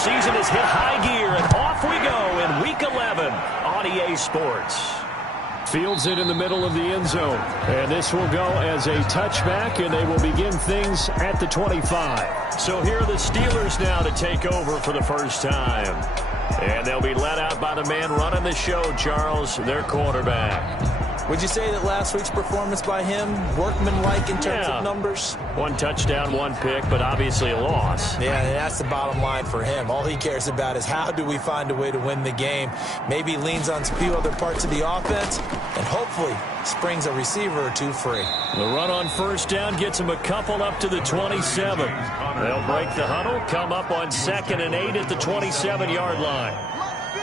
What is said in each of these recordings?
season has hit high gear, and off we go in Week 11 on EA Sports. Fields it in the middle of the end zone. And this will go as a touchback, and they will begin things at the 25. So here are the Steelers now to take over for the first time. And they'll be led out by the man running the show, Charles, their quarterback. Would you say that last week's performance by him, workmanlike in terms of numbers? 1 touchdown, 1 pick, but obviously a loss. Yeah, and that's the bottom line for him. All he cares about is how do we find a way to win the game. Maybe leans on a few other parts of the offense, and hopefully springs a receiver or two free. The run on first down gets him a couple up to the 27. They'll break the huddle, come up on 2nd and 8 at the 27-yard line.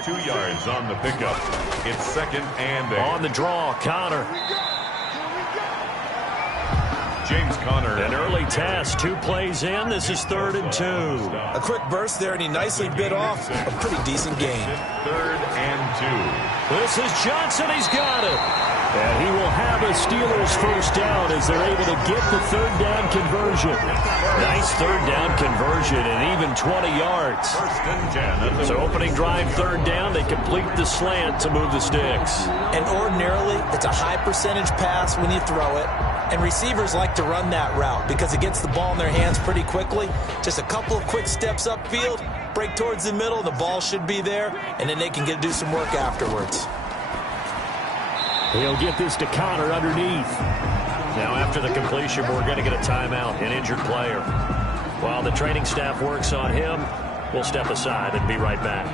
2 yards on the pickup. It's 2nd and 8. On the draw, Conner. James Conner. An early test, 2 plays in. This is 3rd and 2. A quick burst there, and he nicely bit off a pretty decent gain. 3rd and 2. This is Johnson. He's got it. And he will have a Steelers first down as they're able to get the 3rd down conversion. Nice 3rd down conversion and even 20 yards. 1st and 10. So opening drive 3rd down, they complete the slant to move the sticks. And ordinarily, it's a high percentage pass when you throw it. And receivers like to run that route because it gets the ball in their hands pretty quickly. Just a couple of quick steps upfield, break towards the middle, the ball should be there, and then they can do some work afterwards. He'll get this to Conner underneath. Now after the completion, we're going to get a timeout, an injured player. While the training staff works on him, we'll step aside and be right back.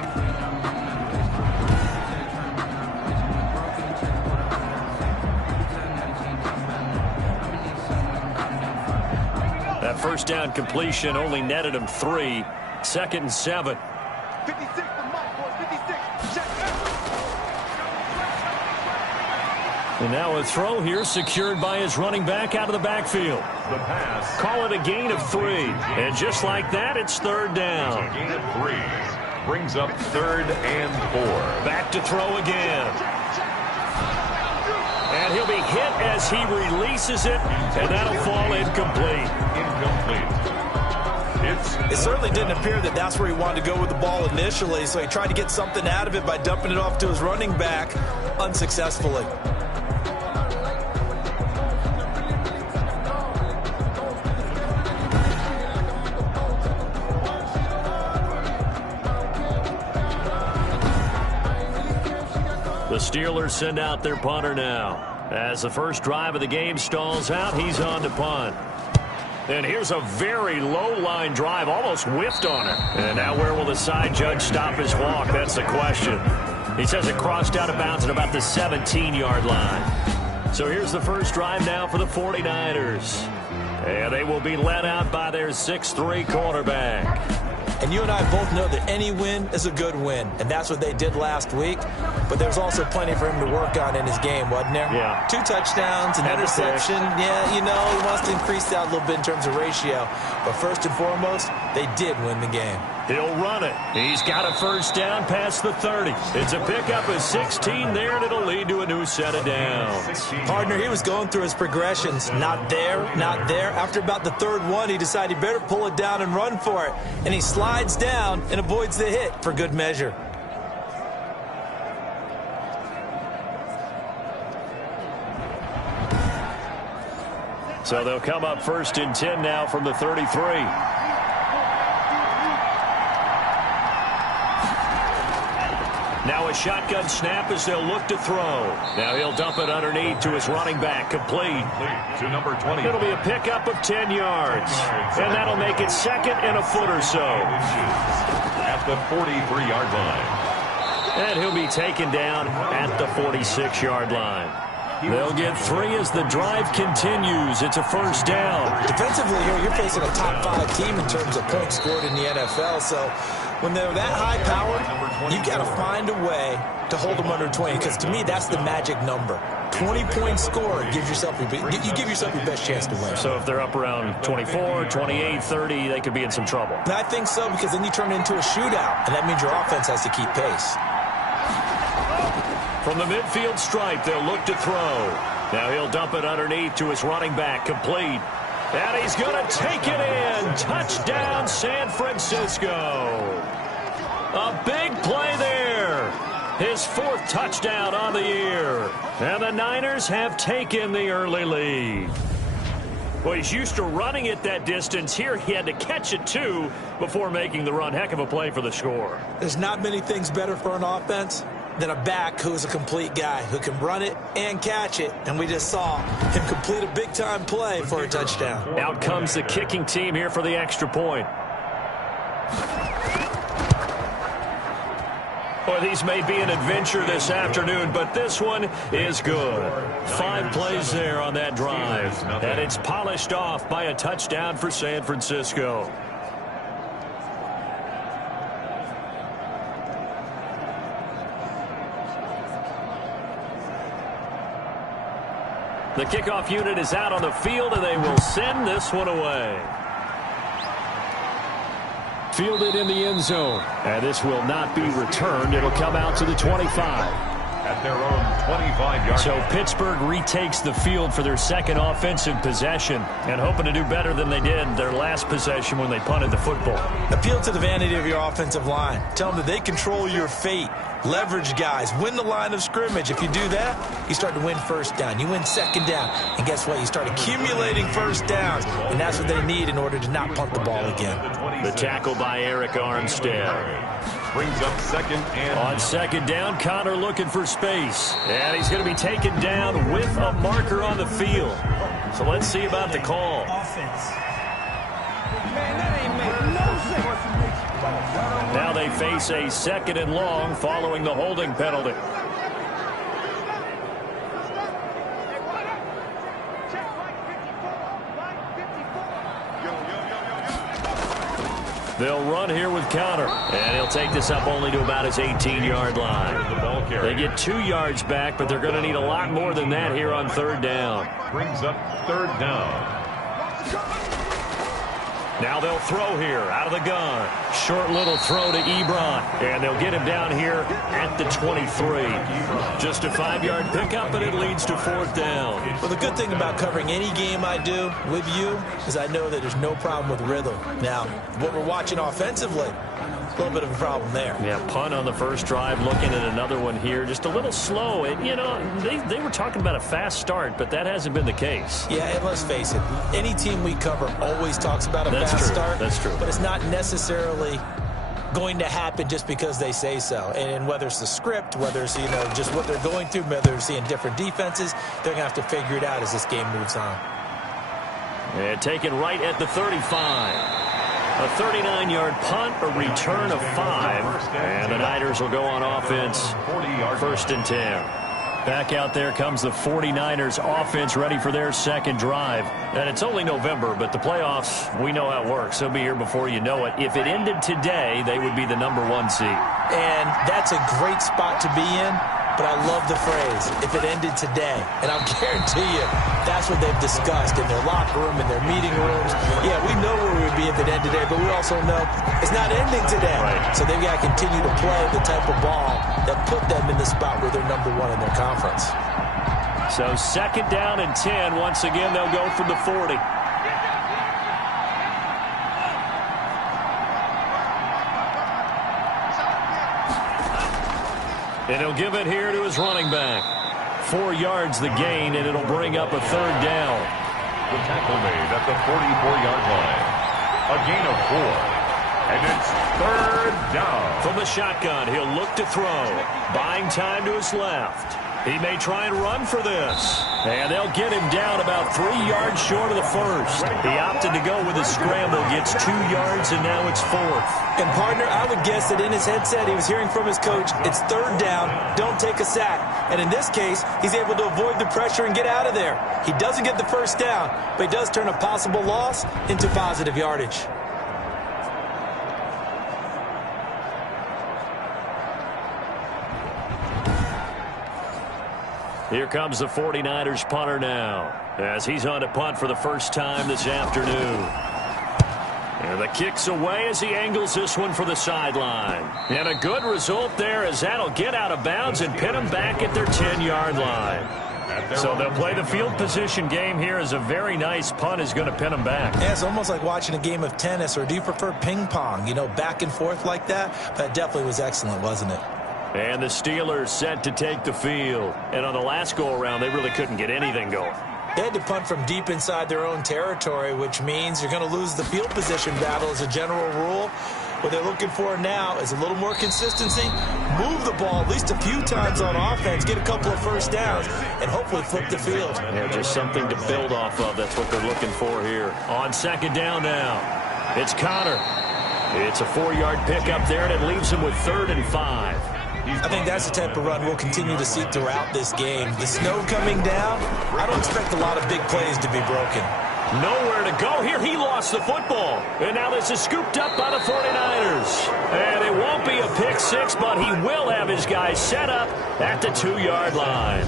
That first down completion only netted him 3. 2nd and 7. 56 to Mike, boys, 56. Check out. And now a throw here secured by his running back out of the backfield. The pass. Call it a gain of 3. And just like that, it's 3rd down. A gain of 3. Brings up 3rd and 4. Back to throw again. And he'll be hit as he releases it, and that'll fall incomplete. It certainly didn't appear that that's where he wanted to go with the ball initially, so he tried to get something out of it by dumping it off to his running back unsuccessfully. The Steelers send out their punter now. As the first drive of the game stalls out, he's on to punt. And here's a very low-line drive, almost whiffed on it. And now where will the side judge stop his walk? That's the question. He says it crossed out of bounds at about the 17-yard line. So here's the first drive now for the 49ers. And they will be led out by their 6'3" quarterback. And you and I both know that any win is a good win, and that's what they did last week. But there's also plenty for him to work on in his game, wasn't there? Yeah. 2 touchdowns, an interception. Yeah, you know, he wants to increase that a little bit in terms of ratio. But first and foremost, they did win the game. He'll run it. He's got a first down past the 30. It's a pickup of 16 there, and it'll lead to a new set of downs. Partner, he was going through his progressions. Not there, not there. After about the 3rd one, he decided he better pull it down and run for it. And he slides down and avoids the hit for good measure. So they'll come up 1st and 10 now from the 33. Now a shotgun snap as they'll look to throw. Now he'll dump it underneath to his running back, complete. To number 20. It'll be a pickup of 10 yards. And that'll make it 2nd and a foot or so. At the 43-yard line. And he'll be taken down at the 46-yard line. They'll get 3 as the drive continues. It's a first down. Defensively here, you're facing a top 5 team in terms of points scored in the NFL. So when they're that high powered, you got to find a way to hold them under 20. Because to me, that's the magic number. 20-point score gives yourself you give yourself your best chance to win. So if they're up around 24, 28, 30, they could be in some trouble. And I think so, because then you turn it into a shootout, and that means your offense has to keep pace. From the midfield stripe, they'll look to throw. Now he'll dump it underneath to his running back, complete. And he's going to take it in. Touchdown, San Francisco. A big play there. His 4th touchdown on the year. And the Niners have taken the early lead. Well, he's used to running it that distance. Here he had to catch it, too, before making the run. Heck of a play for the score. There's not many things better for an offense than a back who's a complete guy who can run it and catch it. And we just saw him complete a big-time play for a touchdown. Out comes the kicking team here for the extra point. Well, these may be an adventure this afternoon, but this one is good. 5 plays there on that drive, and it's polished off by a touchdown for San Francisco. The kickoff unit is out on the field, and they will send this one away. Fielded in the end zone. And this will not be returned. It'll come out to the 25. At their own 25-yard. So Pittsburgh retakes the field for their 2nd offensive possession and hoping to do better than they did their last possession when they punted the football. Appeal to the vanity of your offensive line. Tell them that they control your fate. Leverage guys. Win the line of scrimmage. If you do that, you start to win 1st down. You win 2nd down. And guess what? You start accumulating 1st downs. And that's what they need in order to not punt the ball again. The tackle by Eric Armstead. Brings up 2nd and... On 2nd down, Connor looking for space. And he's going to be taken down with a marker on the field. So let's see about the call. Now they face a 2nd and long following the holding penalty. They'll run here with Connor, and he'll take this up only to about his 18-yard line. They get 2 yards back, but they're going to need a lot more than that here on 3rd down. Brings up 3rd down. Now they'll throw here out of the gun. Short little throw to Ebron, and they'll get him down here at the 23. Just a 5-yard pickup, and it leads to 4th down. Well, the good thing about covering any game I do with you is I know that there's no problem with rhythm. Now, what we're watching offensively, a little bit of a problem there. Yeah, punt on the first drive, looking at another one here. Just a little slow. And, you know, they were talking about a fast start, but that hasn't been the case. Yeah, and let's face it, any team we cover always talks about a fast start. That's true. But it's not necessarily going to happen just because they say so. And whether it's the script, whether it's, you know, just what they're going through, whether they're seeing different defenses, they're going to have to figure it out as this game moves on. And taken right at the 35. A 39-yard punt, a return of 5. And the Niners will go on offense, 1st and 10. Back out there comes the 49ers offense ready for their 2nd drive. And it's only November, but the playoffs, we know how it works. They'll be here before you know it. If it ended today, they would be the #1 seed. And that's a great spot to be in, but I love the phrase, if it ended today. And I'll guarantee you, that's what they've discussed in their locker room, in their meeting rooms. Yeah, we know where we would be if it ended today, but we also know it's not ending today. Right. So they've got to continue to play the type of ball that put them in the spot where they're #1 in their conference. So 2nd down and 10. Once again, they'll go from the 40. And he'll give it here to his running back. 4 yards the gain, and it'll bring up a 3rd down. The tackle made at the 44-yard line. A gain of 4. And it's 3rd down. From the shotgun, he'll look to throw. Buying time to his left. He may try and run for this. And they'll get him down about 3 yards short of the 1st. He opted to go with a scramble, gets 2 yards, and now it's 4th. And, partner, I would guess that in his headset he was hearing from his coach, it's 3rd down, don't take a sack. And in this case, he's able to avoid the pressure and get out of there. He doesn't get the 1st down, but he does turn a possible loss into positive yardage. Here comes the 49ers punter now, as he's on to punt for the first time this afternoon. And the kick's away as he angles this one for the sideline. And a good result there, as that'll get out of bounds and pin them back at their 10-yard line. So they'll play the field position game here as a very nice punt is going to pin them back. Yeah, it's almost like watching a game of tennis, or do you prefer ping pong? You know, back and forth like that? That definitely was excellent, wasn't it? And the Steelers set to take the field. And on the last go-around, they really couldn't get anything going. They had to punt from deep inside their own territory, which means you're going to lose the field position battle as a general rule. What they're looking for now is a little more consistency, move the ball at least a few times on offense, get a couple of first downs, and hopefully flip the field. Yeah, just something to build off of. That's what they're looking for here. On second down now, it's Connor. It's a 4-yard pickup there, and it leaves him with 3rd and 5. I think that's the type of run we'll continue to see throughout this game. The snow coming down, I don't expect a lot of big plays to be broken. Nowhere to go here. He lost the football. And now this is scooped up by the 49ers. And it won't be a pick six, but he will have his guys set up at the 2-yard line.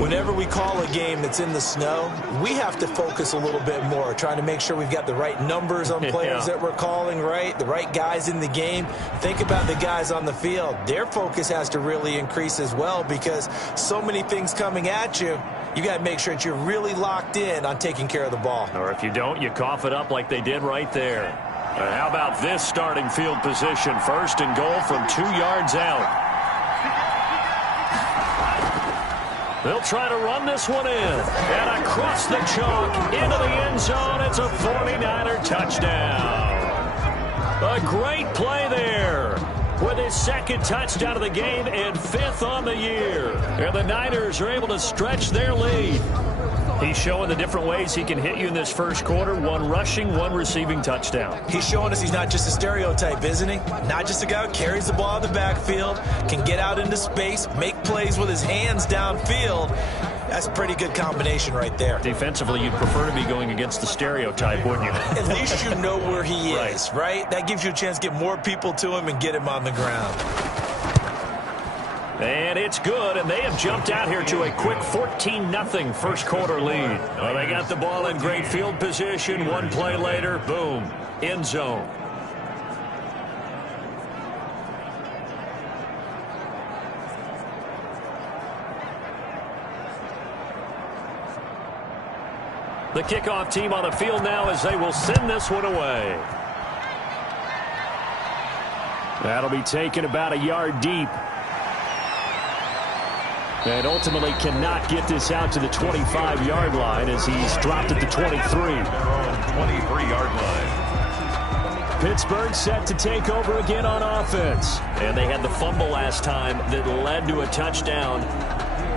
Whenever we call a game that's in the snow, we have to focus a little bit more, trying to make sure we've got the right numbers on players that we're calling, right? The right guys in the game. Think about the guys on the field. Their focus has to really increase as well, because so many things coming at you. You got to make sure that you're really locked in on taking care of the ball. Or if you don't, you cough it up like they did right there. How about this starting field position? 1st and goal from 2 yards out. They'll try to run this one in. And across the chalk into the end zone. It's a 49er touchdown. A great play there, with his 2nd touchdown of the game and 5th on the year. And the Niners are able to stretch their lead. He's showing the different ways he can hit you in this first quarter. 1 rushing, 1 receiving touchdown. He's showing us he's not just a stereotype, isn't he? Not just a guy who carries the ball in the backfield, can get out into space, make plays with his hands downfield. That's a pretty good combination right there. Defensively, you'd prefer to be going against the stereotype, wouldn't you? At least you know where he is, right? That gives you a chance to get more people to him and get him on the ground. And it's good, and they have jumped out here to a quick 14-0 first quarter lead. Well, they got the ball in great field position. 1 play later, boom, end zone. The kickoff team on the field now as they will send this one away. That'll be taken about a yard deep. And ultimately cannot get this out to the 25-yard line as he's dropped at the 23. 23-yard line. Pittsburgh set to take over again on offense. And they had the fumble last time that led to a touchdown.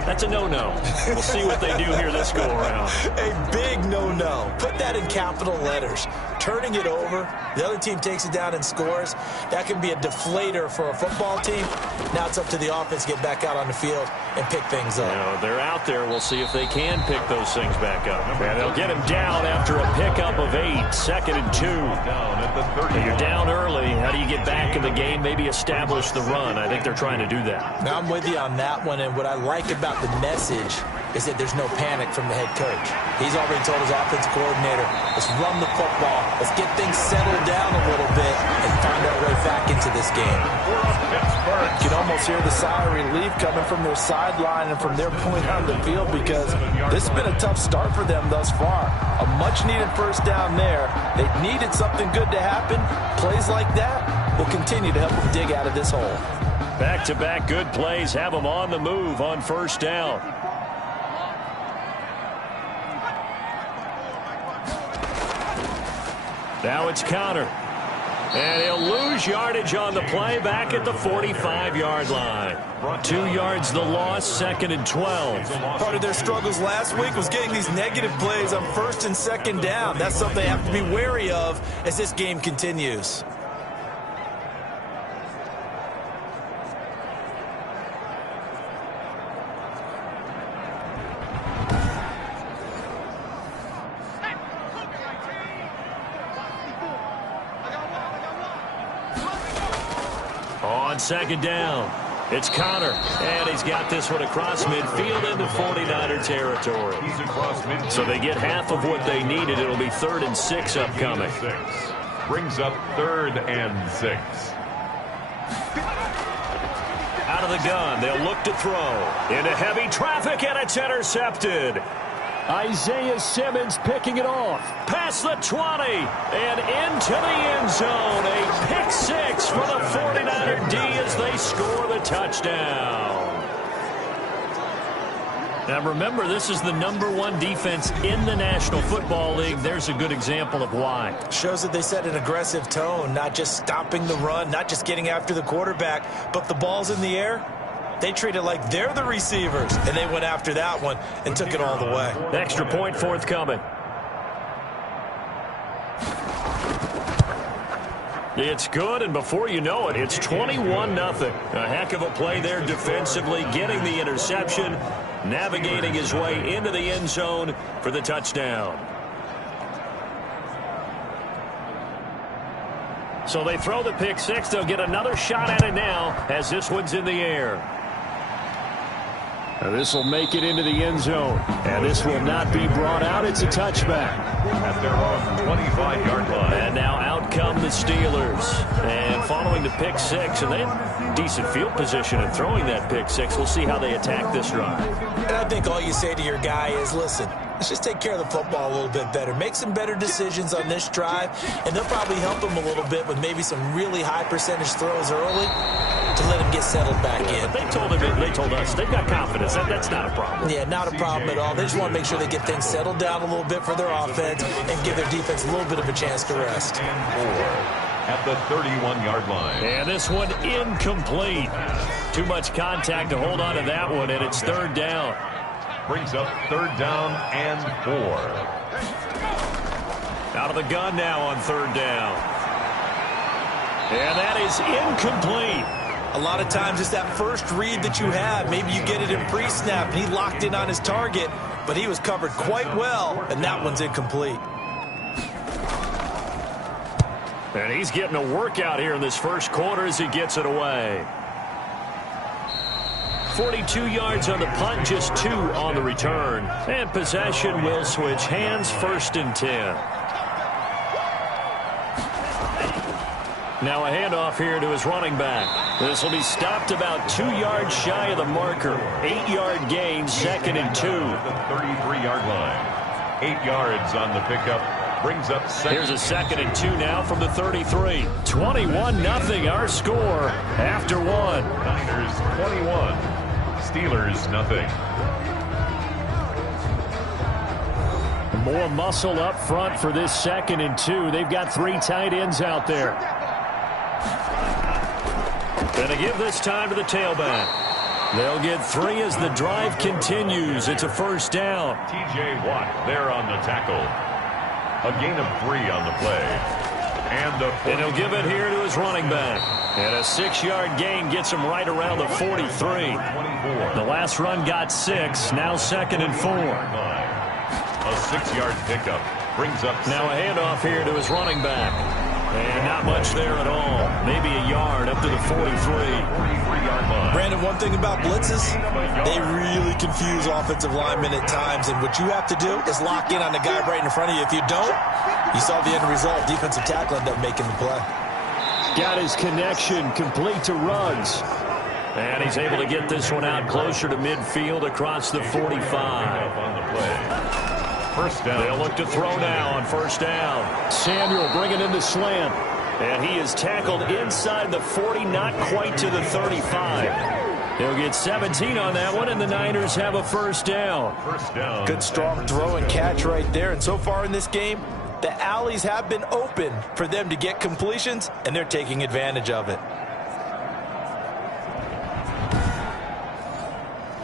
That's a no-no. We'll see what they do here this go-around. A big no-no. Put that in capital letters. Turning it over, the other team takes it down and scores. That can be a deflator for a football team. Now it's up to the offense to get back out on the field and pick things up. You know, they're out there. We'll see if they can pick those things back up. And they'll get him down after a pickup of 8. 2nd and 2. You're down early. How do you get back in the game? Maybe establish the run. I think they're trying to do that. Now I'm with you on that one, and what I like about the message is that there's no panic from the head coach. He's already told his offense coordinator, let's run the football, let's get things settled down a little bit and find our way back into this game. You can almost hear the sigh of relief coming from their sideline and from their point on the field, because this has been a tough start for them thus far. A much-needed first down there. They needed something good to happen. Plays like that will continue to help them dig out of this hole. Back-to-back good plays have them on the move on first down. Now it's Connor. And he'll lose yardage on the play back at the 45-yard line. 2 yards the loss, 2nd and 12. Part of their struggles last week was getting these negative plays on 1st and 2nd down. That's something they have to be wary of as this game continues. On 2nd down, it's Connor, and he's got this one across midfield into 49er territory. So they get half of what they needed. It'll be 3rd and 6 upcoming. Brings up 3rd and 6. Out of the gun. They'll look to throw. Into heavy traffic, and it's intercepted. Isaiah Simmons picking it off. Past the 20 and into the end zone. A pick six for the 49er D as they score the touchdown. Now remember, this is the #1 defense in the National Football League. There's a good example of why. Shows that they set an aggressive tone, not just stopping the run, not just getting after the quarterback, but the ball's in the air. They treat it like they're the receivers, and they went after that one and took it all the way. Extra point forthcoming. It's good, and before you know it, it's 21-0. A heck of a play there defensively, getting the interception, navigating his way into the end zone for the touchdown. So they throw the pick six. They'll get another shot at it now as this one's in the air. This will make it into the end zone. And this will not be brought out. It's a touchback. At their own 25-yard line. And now out come the Steelers. And following the pick six, and they have decent field position in throwing that pick six. We'll see how they attack this drive. And I think all you say to your guy is, listen, let's just take care of the football a little bit better. Make some better decisions on this drive, and they'll probably help him a little bit with maybe some really high percentage throws early to let him get settled back in. But they told us they've got confidence. That's not a problem. Yeah, not a problem at all. They just want to make sure they get things settled down a little bit for their offense and give their defense a little bit of a chance to rest. At the 31-yard line. And this one incomplete. Too much contact to hold on to that one, and it's third down. Brings up third down and 4. Out of the gun now on third down. And that is incomplete. A lot of times it's that first read that you have. Maybe you get it in pre-snap, and he locked in on his target, but he was covered quite well, and that one's incomplete. And he's getting a workout here in this first quarter as he gets it away. 42 yards on the punt, just 2 on the return. And possession will switch hands, 1st and 10. Now a handoff here to his running back. This will be stopped about 2 yards shy of the marker. 8-yard gain, 2nd and 2. The 33-yard line. 8 yards on the pickup. Brings up second. Here's a 2nd and 2 now from the 33. 21-0 our score after 1. Niners 21. Steelers nothing. More muscle up front for this 2nd and 2. They've got 3 tight ends out there. Going to give this time to the tailback. They'll get 3 as the drive continues. It's a first down. T.J. Watt there on the tackle. A gain of 3 on the play. And he'll give it here to his running back. And a 6-yard gain gets him right around the 43. The last run got 6. Now 2nd and 4. A 6-yard pickup. Brings up now a handoff here to his running back. And not much there at all. Maybe a yard up to the 43-yard line. Brandon, one thing about blitzes, they really confuse offensive linemen at times, and what you have to do is lock in on the guy right in front of you. If you don't, you saw the end result. Defensive tackle ended up making the play. Got his connection complete to Ruggs. And he's able to get this one out closer to midfield across the 45. On the play. First down. They'll look to throw now on first down. Samuel bringing in the slant. And he is tackled inside the 40, not quite to the 35. He'll get 17 on that one, and the Niners have a first down. First down. Good strong throw and catch right there. And so far in this game, the alleys have been open for them to get completions, and they're taking advantage of it.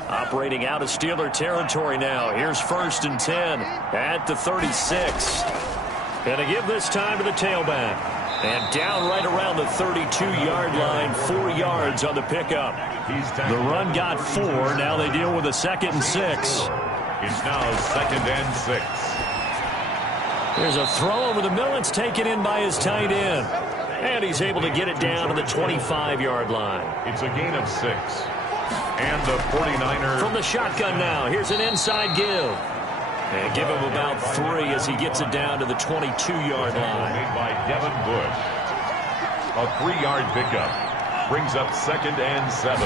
Operating out of Steeler territory now. Here's 1st and 10 at the 36. And to give this time to the tailback. And down right around the 32-yard line, 4 yards on the pickup. The run got 4. Now they deal with a 2nd and 6. It's now 2nd and 6. There's a throw over the middle. It's taken in by his tight end. And he's able to get it down to the 25-yard line. It's a gain of 6. And the 49ers. From the shotgun now, here's an inside give. And give him about 3 as he gets it down to the 22-yard line. Made by Devin Bush. A 3-yard pickup. Brings up 2nd and 7.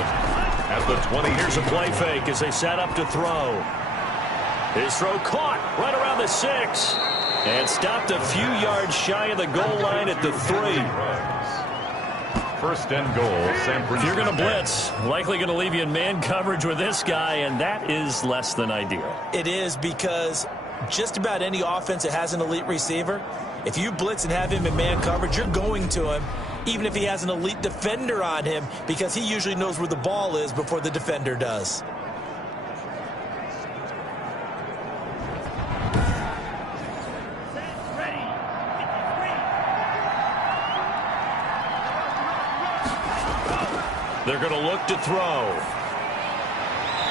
at the 20. Here's a play fake as they set up to throw. His throw caught right around the 6. And stopped a few yards shy of the goal line at the 3. First and goal, San Francisco. If you're going to blitz, likely going to leave you in man coverage with this guy, and that is less than ideal. It is, because just about any offense that has an elite receiver, if you blitz and have him in man coverage, you're going to him, even if he has an elite defender on him, because he usually knows where the ball is before the defender does. They're going to look to throw.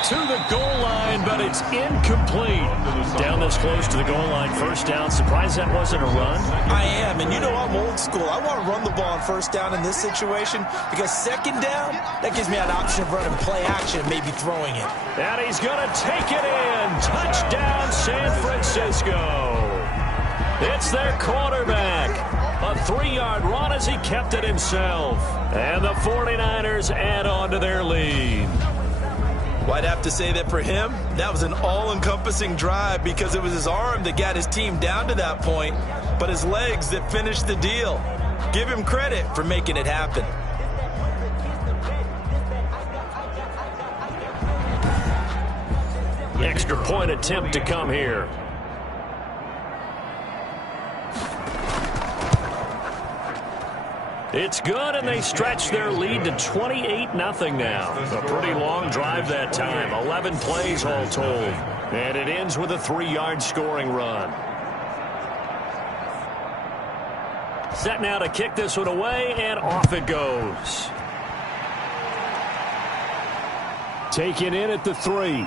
To the goal line, but it's incomplete. Down this close to the goal line, first down. Surprised that wasn't a run? I am, and you know I'm old school. I want to run the ball on first down in this situation, because second down, that gives me an option of running play action and maybe throwing it. And he's going to take it in. Touchdown, San Francisco. It's their quarterback. A 3-yard run as he kept it himself. And the 49ers add on to their lead. Well, I'd have to say that for him, that was an all-encompassing drive, because it was his arm that got his team down to that point, but his legs that finished the deal. Give him credit for making it happen. Extra point attempt to come here. It's good, and they stretch their lead to 28-0 now. A pretty long drive that time, 11 plays all told. And it ends with a 3-yard scoring run. Set now to kick this one away, and off it goes. Taken in at the 3.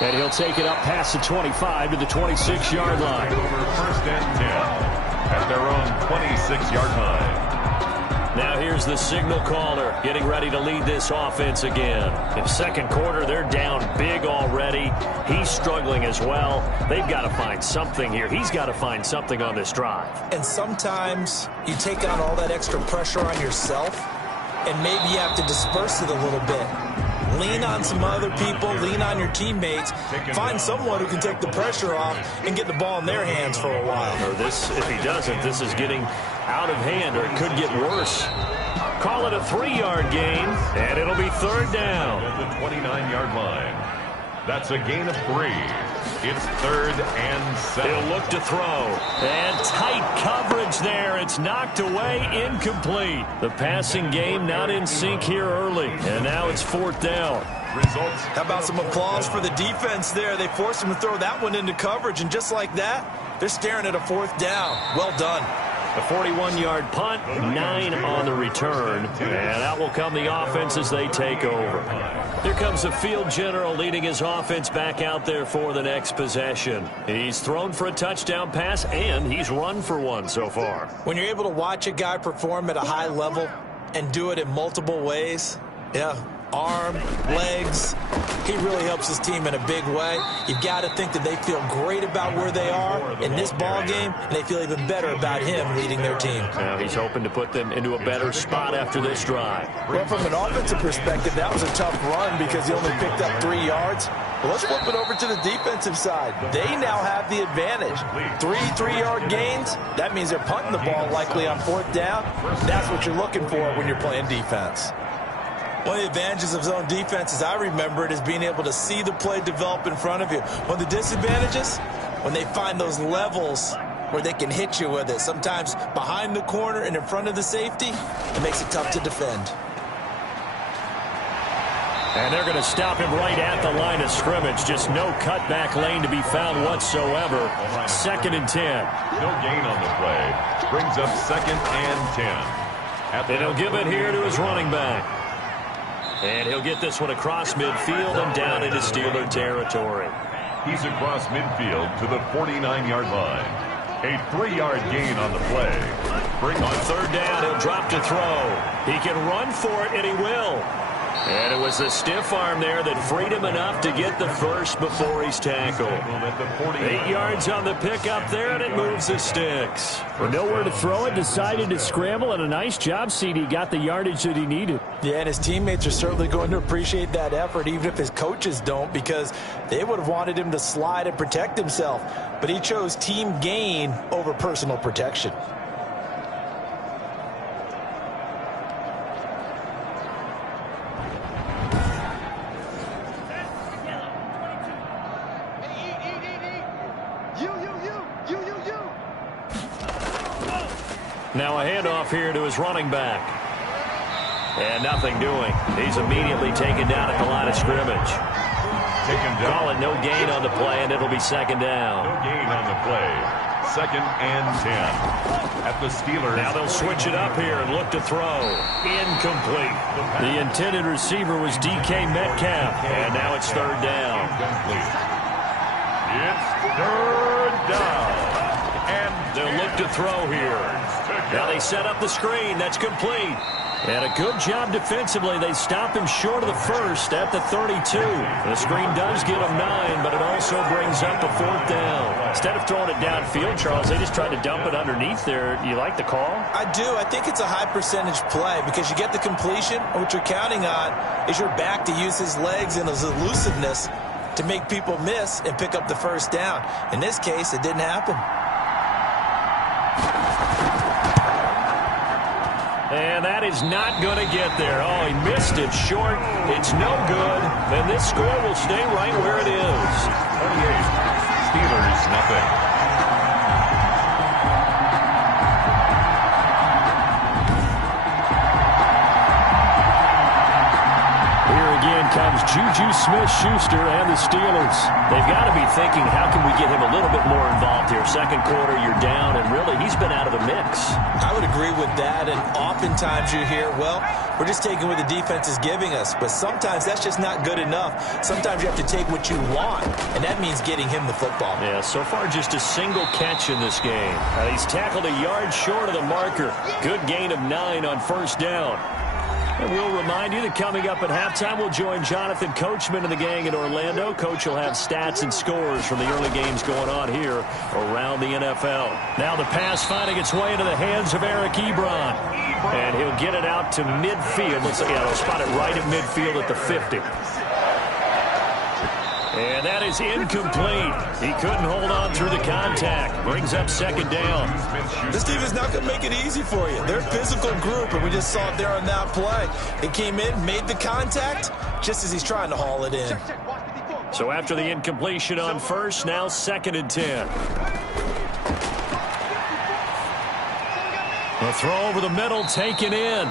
And he'll take it up past the 25 to the 26-yard line. First and 10. At their own 26-yard line. Now here's the signal caller getting ready to lead this offense again. In second quarter, they're down big already. He's struggling as well. They've got to find something here. He's got to find something on this drive. And sometimes you take on all that extra pressure on yourself, and maybe you have to disperse it a little bit. Lean on some other people, lean on your teammates, find someone who can take the pressure off and get the ball in their hands for a while. Or this, if he doesn't, this is getting out of hand, or it could get worse. Call it a 3-yard gain, and it'll be third down. At the 29-yard line. That's a gain of 3. It's third and 7. He'll look to throw. And tight coverage there. It's knocked away, incomplete. The passing game not in sync here early. And now it's fourth down. Results. How about some applause for the defense there? They forced him to throw that one into coverage, and just like that, they're staring at a fourth down. Well done. A 41-yard punt, 9 on the return. And out will come the offense as they take over. Here comes the field general leading his offense back out there for the next possession. He's thrown for a touchdown pass, and he's run for one so far. When you're able to watch a guy perform at a high level and do it in multiple ways, yeah, arm, legs, he really helps his team in a big way. You've got to think that they feel great about where they are in this ball game, and they feel even better about him leading their team. Now he's hoping to put them into a better spot after this drive. Well, from an offensive perspective, that was a tough run because he only picked up 3 yards. Well, let's flip it over to the defensive side. They now have the advantage. 3-3-yard gains, that means they're punting the ball likely on fourth down. That's what you're looking for when you're playing defense. One of the advantages of zone defense, as I remember it, is being able to see the play develop in front of you. One of the disadvantages, when they find those levels where they can hit you with it, sometimes behind the corner and in front of the safety, it makes it tough to defend. And they're going to stop him right at the line of scrimmage. Just no cutback lane to be found whatsoever. 2nd and 10. No gain on the play. Brings up 2nd and 10. And he'll give it here to his running back. And he'll get this one across midfield and down into Steeler territory. He's across midfield to the 49-yard line. A 3-yard gain on the play. On third down, he'll drop to throw. He can run for it, and he will. And it was the stiff arm there that freed him enough to get the first before he's tackled. 8 yards on the pickup there, and it moves the sticks. With nowhere to throw it, decided to scramble, and a nice job, CD. Got the yardage that he needed. Yeah, and his teammates are certainly going to appreciate that effort, even if his coaches don't, because they would have wanted him to slide and protect himself. But he chose team gain over personal protection. Now a handoff here to his running back. And nothing doing. He's immediately taken down at the line of scrimmage. Call it no gain on the play, and it'll be second down. No gain on the play. 2nd and 10. At the Steelers. Now they'll switch it up here and look to throw. Incomplete. The intended receiver was DK Metcalf, and now it's third down. It's third down. And they'll look to throw here. Now they set up the screen. That's complete. And a good job defensively. They stop him short of the first at the 32. The screen does get him 9, but it also brings up a 4th down. Instead of throwing it downfield, Charles, they just tried to dump it underneath there. You like the call? I do. I think it's a high percentage play because you get the completion, and what you're counting on is your back to use his legs and his elusiveness to make people miss and pick up the first down. In this case, it didn't happen. And that is not going to get there. Oh, he missed it short. It's no good. And this score will stay right where it is. 28. Steelers, nothing. Comes Juju Smith-Schuster and the Steelers. They've got to be thinking, how can we get him a little bit more involved here? Second quarter, you're down, and really, he's been out of the mix. I would agree with that, and oftentimes you hear, well, we're just taking what the defense is giving us, but sometimes that's just not good enough. Sometimes you have to take what you want, and that means getting him the football. Yeah, so far just a single catch in this game. He's tackled a yard short of the marker. Good gain of 9 on first down. And we'll remind you that coming up at halftime, we'll join Jonathan Coachman and the gang in Orlando. Coach will have stats and scores from the early games going on here around the NFL. Now the pass finding its way into the hands of Eric Ebron. And he'll get it out to midfield. They'll spot it right at midfield at the 50. And that is incomplete. He couldn't hold on through the contact. Brings up second down. This team is not going to make it easy for you. They're a physical group, and we just saw it there on that play. He came in, made the contact, just as he's trying to haul it in. So after the incompletion on first, now 2nd and 10. A throw over the middle, taken in.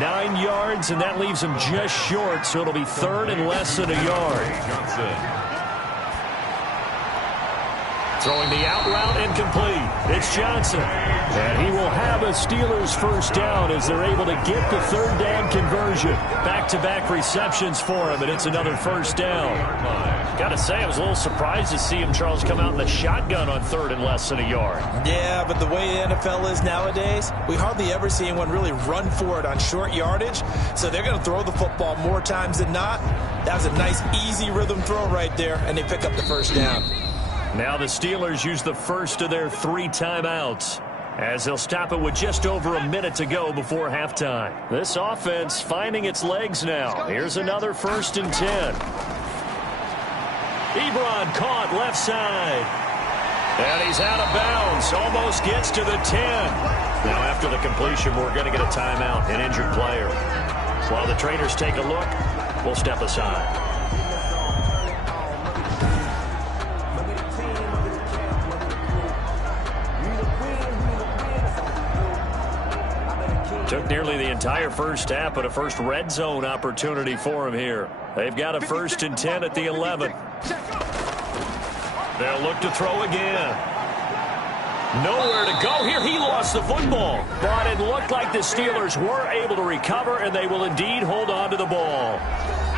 9 yards, and that leaves him just short, so it'll be 3rd and less than a yard. Throwing the out route incomplete. It's Johnson. And he will have a Steelers first down as they're able to get the 3rd down conversion. Back-to-back receptions for him, and it's another first down. Got to say, I was a little surprised to see him, Charles, come out in the shotgun on 3rd and less than a yard. Yeah, but the way the NFL is nowadays, we hardly ever see anyone really run for it on short yardage. So they're going to throw the football more times than not. That was a nice, easy rhythm throw right there, and they pick up the first down. Now the Steelers use the first of their 3 timeouts as they'll stop it with just over a minute to go before halftime. This offense finding its legs now. Here's another 1st and 10. Ebron caught left side. And he's out of bounds. Almost gets to the 10. Now after the completion, we're going to get a timeout, an injured player. While the trainers take a look, we'll step aside. Took nearly the entire first half, but a first red zone opportunity for him here. They've got a 1st and 10 at the 11. They'll look to throw again. Nowhere to go here. He lost the football. But it looked like the Steelers were able to recover, and they will indeed hold on to the ball.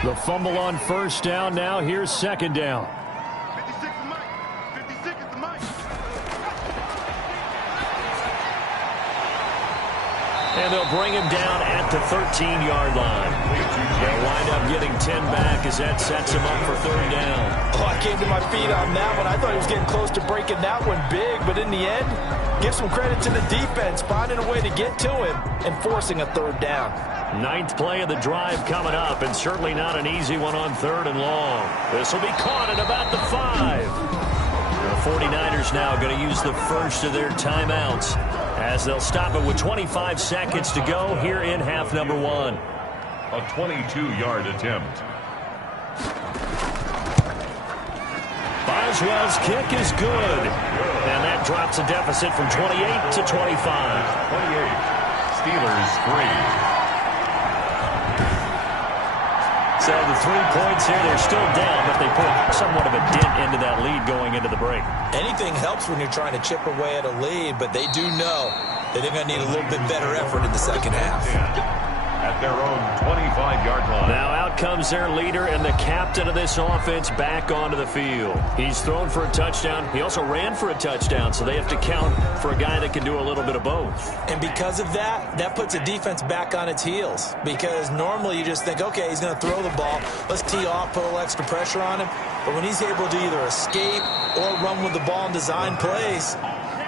The fumble on first down. Now here's 2nd down. 56 is Mike. 56 is Mike. And they'll bring him down at the 13-yard line. They'll wind up getting 10 back as that sets him up for third down. Oh, I came to my feet on that one. I thought he was getting close to breaking that one big, but in the end, give some credit to the defense, finding a way to get to him and forcing a third down. 9th play of the drive coming up, and certainly not an easy one on 3rd and long. This will be caught at about the 5. The 49ers now going to use the first of their timeouts as they'll stop it with 25 seconds to go here in half number 1. A 22-yard attempt. Boswell's kick is good. And that drops a deficit from 28 to 25. 28. Steelers 3. So the 3 points here, they're still down, but they put somewhat of a dent into that lead going into the break. Anything helps when you're trying to chip away at a lead, but they do know that they're going to need a little bit better effort in the second half. At their own 25-yard line. Now out comes their leader and the captain of this offense back onto the field. He's thrown for a touchdown. He also ran for a touchdown, so they have to count for a guy that can do a little bit of both. And because of that, that puts a defense back on its heels. Because normally you just think, okay, he's going to throw the ball. Let's tee off, put a little extra pressure on him. But when he's able to either escape or run with the ball and design plays,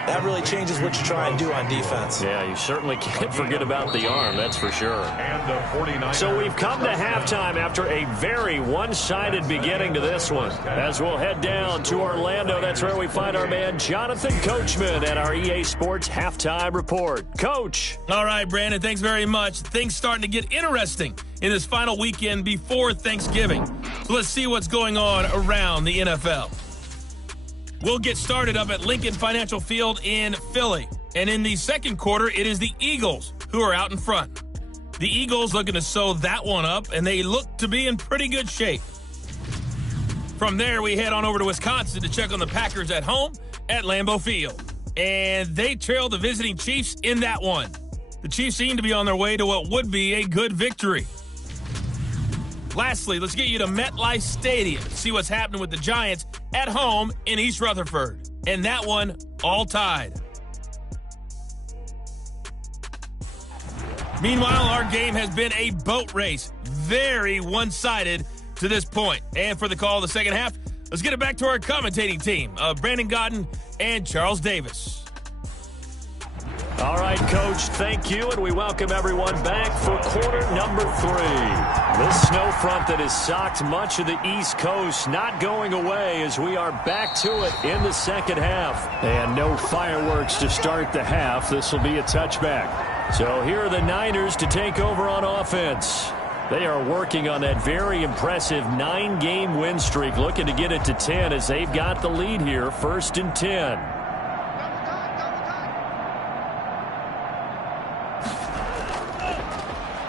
that really changes what you try and do on defense. Yeah, you certainly can't forget about the arm, that's for sure. And the 49ers. So we've come to halftime after a very one-sided beginning to this one. As we'll head down to Orlando, that's where we find our man Jonathan Coachman at our EA Sports Halftime Report. Coach. All right, Brandon, thanks very much. Things starting to get interesting in this final weekend before Thanksgiving. So let's see what's going on around the NFL. We'll get started up at Lincoln Financial Field in Philly. And in the second quarter, it is the Eagles who are out in front. The Eagles looking to sew that one up, and they look to be in pretty good shape. From there, we head on over to Wisconsin to check on the Packers at home at Lambeau Field. And they trail the visiting Chiefs in that one. The Chiefs seem to be on their way to what would be a good victory. Lastly, let's get you to MetLife Stadium to see what's happening with the Giants at home in East Rutherford. And that one all tied. Meanwhile, our game has been a boat race. Very one-sided to this point. And for the call of the second half, let's get it back to our commentating team of Brandon Gaudin and Charles Davis. All right, Coach, thank you, and we welcome everyone back for quarter number 3. This snow front that has socked much of the East Coast not going away as we are back to it in the second half. And no fireworks to start the half. This will be a touchback. So here are the Niners to take over on offense. They are working on that very impressive 9-game win streak, looking to get it to 10 as they've got the lead here, 1st and 10.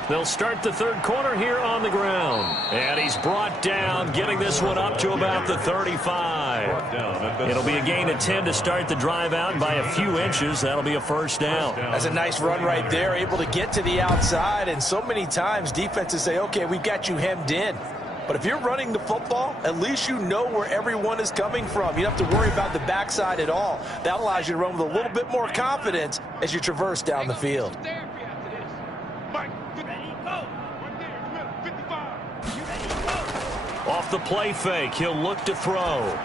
They'll start the third quarter here on the ground. And he's brought down, getting this one up to about the 35. It'll be a gain of 10 to start the drive out by a few inches. That'll be a first down. That's a nice run right there, able to get to the outside. And so many times defenses say, okay, we've got you hemmed in. But if you're running the football, at least you know where everyone is coming from. You don't have to worry about the backside at all. That allows you to run with a little bit more confidence as you traverse down the field. Off the play fake, he'll look to throw.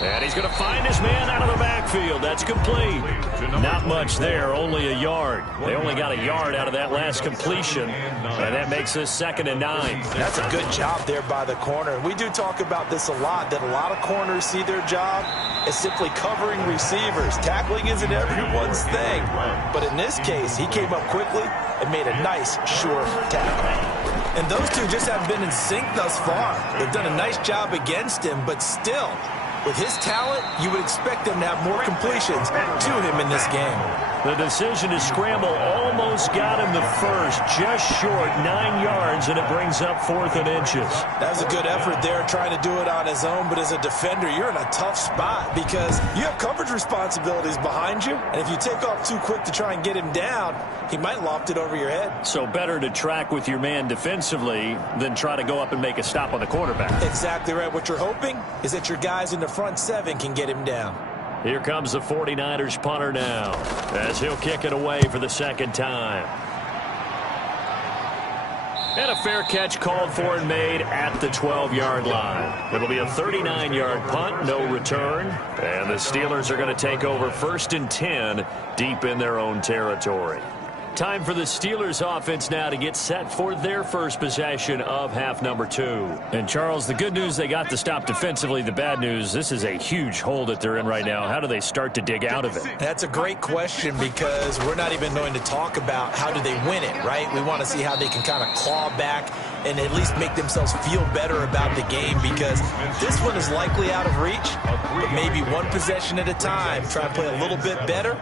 And he's going to find his man out of the backfield. That's complete. Not much there, only a yard. They only got a yard out of that last completion, and that makes this 2nd and 9. That's a good job there by the corner. We do talk about this a lot, that a lot of corners see their job as simply covering receivers. Tackling isn't everyone's thing. But in this case, he came up quickly and made a nice, sure tackle. And those two just haven't been in sync thus far. They've done a nice job against him, but still, with his talent, you would expect them to have more completions to him in this game. The decision to scramble almost got him the first, just short 9 yards, and it brings up 4th and inches. That was a good effort there, trying to do it on his own, but as a defender, you're in a tough spot because you have coverage responsibilities behind you, and if you take off too quick to try and get him down, he might loft it over your head. So better to track with your man defensively than try to go up and make a stop on the quarterback. Exactly right. What you're hoping is that your guys in the front 7 can get him down. Here comes the 49ers punter now as he'll kick it away for the second time. And a fair catch called for and made at the 12-yard line. It'll be a 39-yard punt, no return. And the Steelers are going to take over 1st and 10 deep in their own territory. Time for the Steelers offense now to get set for their first possession of half number 2. And, Charles, the good news, they got the stop defensively. The bad news, this is a huge hole that they're in right now. How do they start to dig out of it? That's a great question because we're not even going to talk about how do they win it, right? We want to see how they can kind of claw back and at least make themselves feel better about the game because this one is likely out of reach, but maybe one possession at a time. Try and play a little bit better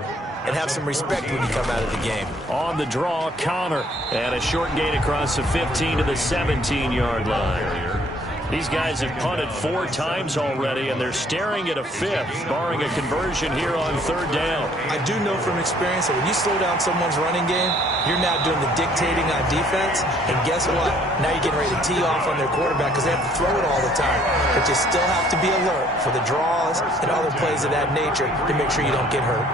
and have some respect when you come out of the game. On the draw, Connor. And a short gain across the 15 to the 17-yard line. These guys have punted 4 times already, and they're staring at a 5th, barring a conversion here on 3rd down. I do know from experience that when you slow down someone's running game, you're now doing the dictating on defense, and guess what? Now you're getting ready to tee off on their quarterback because they have to throw it all the time. But you still have to be alert for the draws and other plays of that nature to make sure you don't get hurt.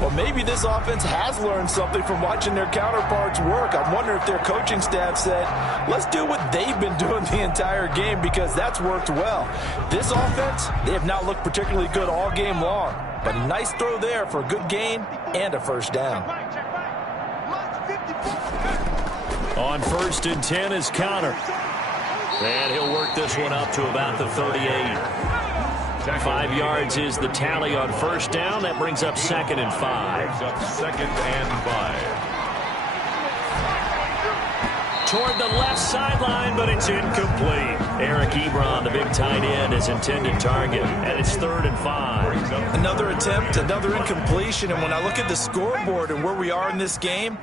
Well, maybe this offense has learned something from watching their counterparts work. I'm wondering if their coaching staff said, let's do what they've been doing the entire game because that's worked well. This offense, they have not looked particularly good all game long. But a nice throw there for a good gain and a first down. On 1st and 10 is Connor. And he'll work this one up to about the 38. 5 yards is the tally on 1st down. That brings up 2nd and 5. Second and 5. Toward the left sideline, but it's incomplete. Eric Ebron, the big tight end, is intended target, and it's 3rd and 5. Another attempt, another incompletion, and when I look at the scoreboard and where we are in this game,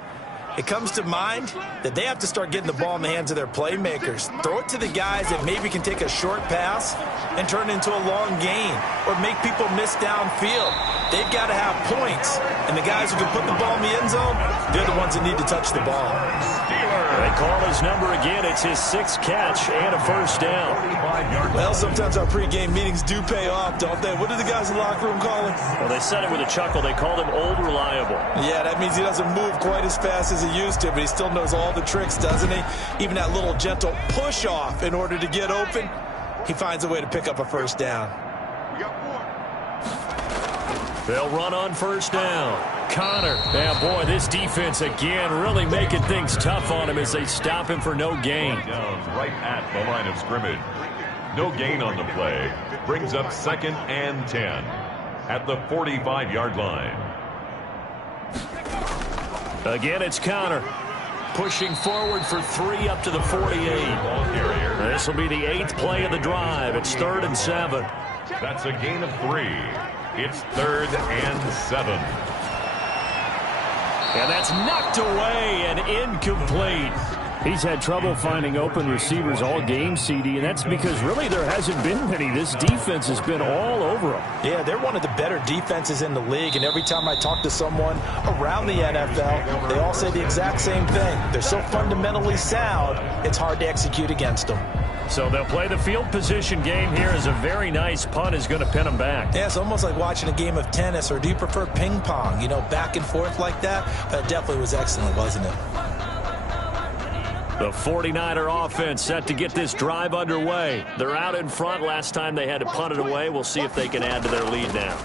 it comes to mind that they have to start getting the ball in the hands of their playmakers. Throw it to the guys that maybe can take a short pass and turn it into a long gain or make people miss downfield. They've got to have points, and the guys who can put the ball in the end zone, they're the ones that need to touch the ball. They call his number again. It's his 6th catch and a first down. Well, sometimes our pregame meetings do pay off, don't they? What do the guys in the locker room call him? Well, they said it with a chuckle. They called him Old Reliable. Yeah, that means he doesn't move quite as fast as he used to, but he still knows all the tricks, doesn't he? Even that little gentle push-off in order to get open, he finds a way to pick up a first down. They'll run on 1st down. Connor. Yeah, boy, this defense again really making things tough on him as they stop him for no gain. Down right at the line of scrimmage. No gain on the play. Brings up 2nd and 10 at the 45-yard line. Again, it's Connor. Pushing forward for 3 up to the 48. This will be the 8th play of the drive. It's 3rd and 7. That's a gain of 3. It's 3rd and 7. And that's knocked away and incomplete. He's had trouble finding open receivers all game, CD, and that's because really there hasn't been many. This defense has been all over them. Yeah, they're one of the better defenses in the league, and every time I talk to someone around the NFL, they all say the exact same thing. They're so fundamentally sound, it's hard to execute against them. So they'll play the field position game here as a very nice punt is going to pin them back. Yeah, it's almost like watching a game of tennis, or do you prefer ping pong? You know, back and forth like that? That definitely was excellent, wasn't it? The 49er offense set to get this drive underway. They're out in front. Last time they had to punt it away. We'll see if they can add to their lead now.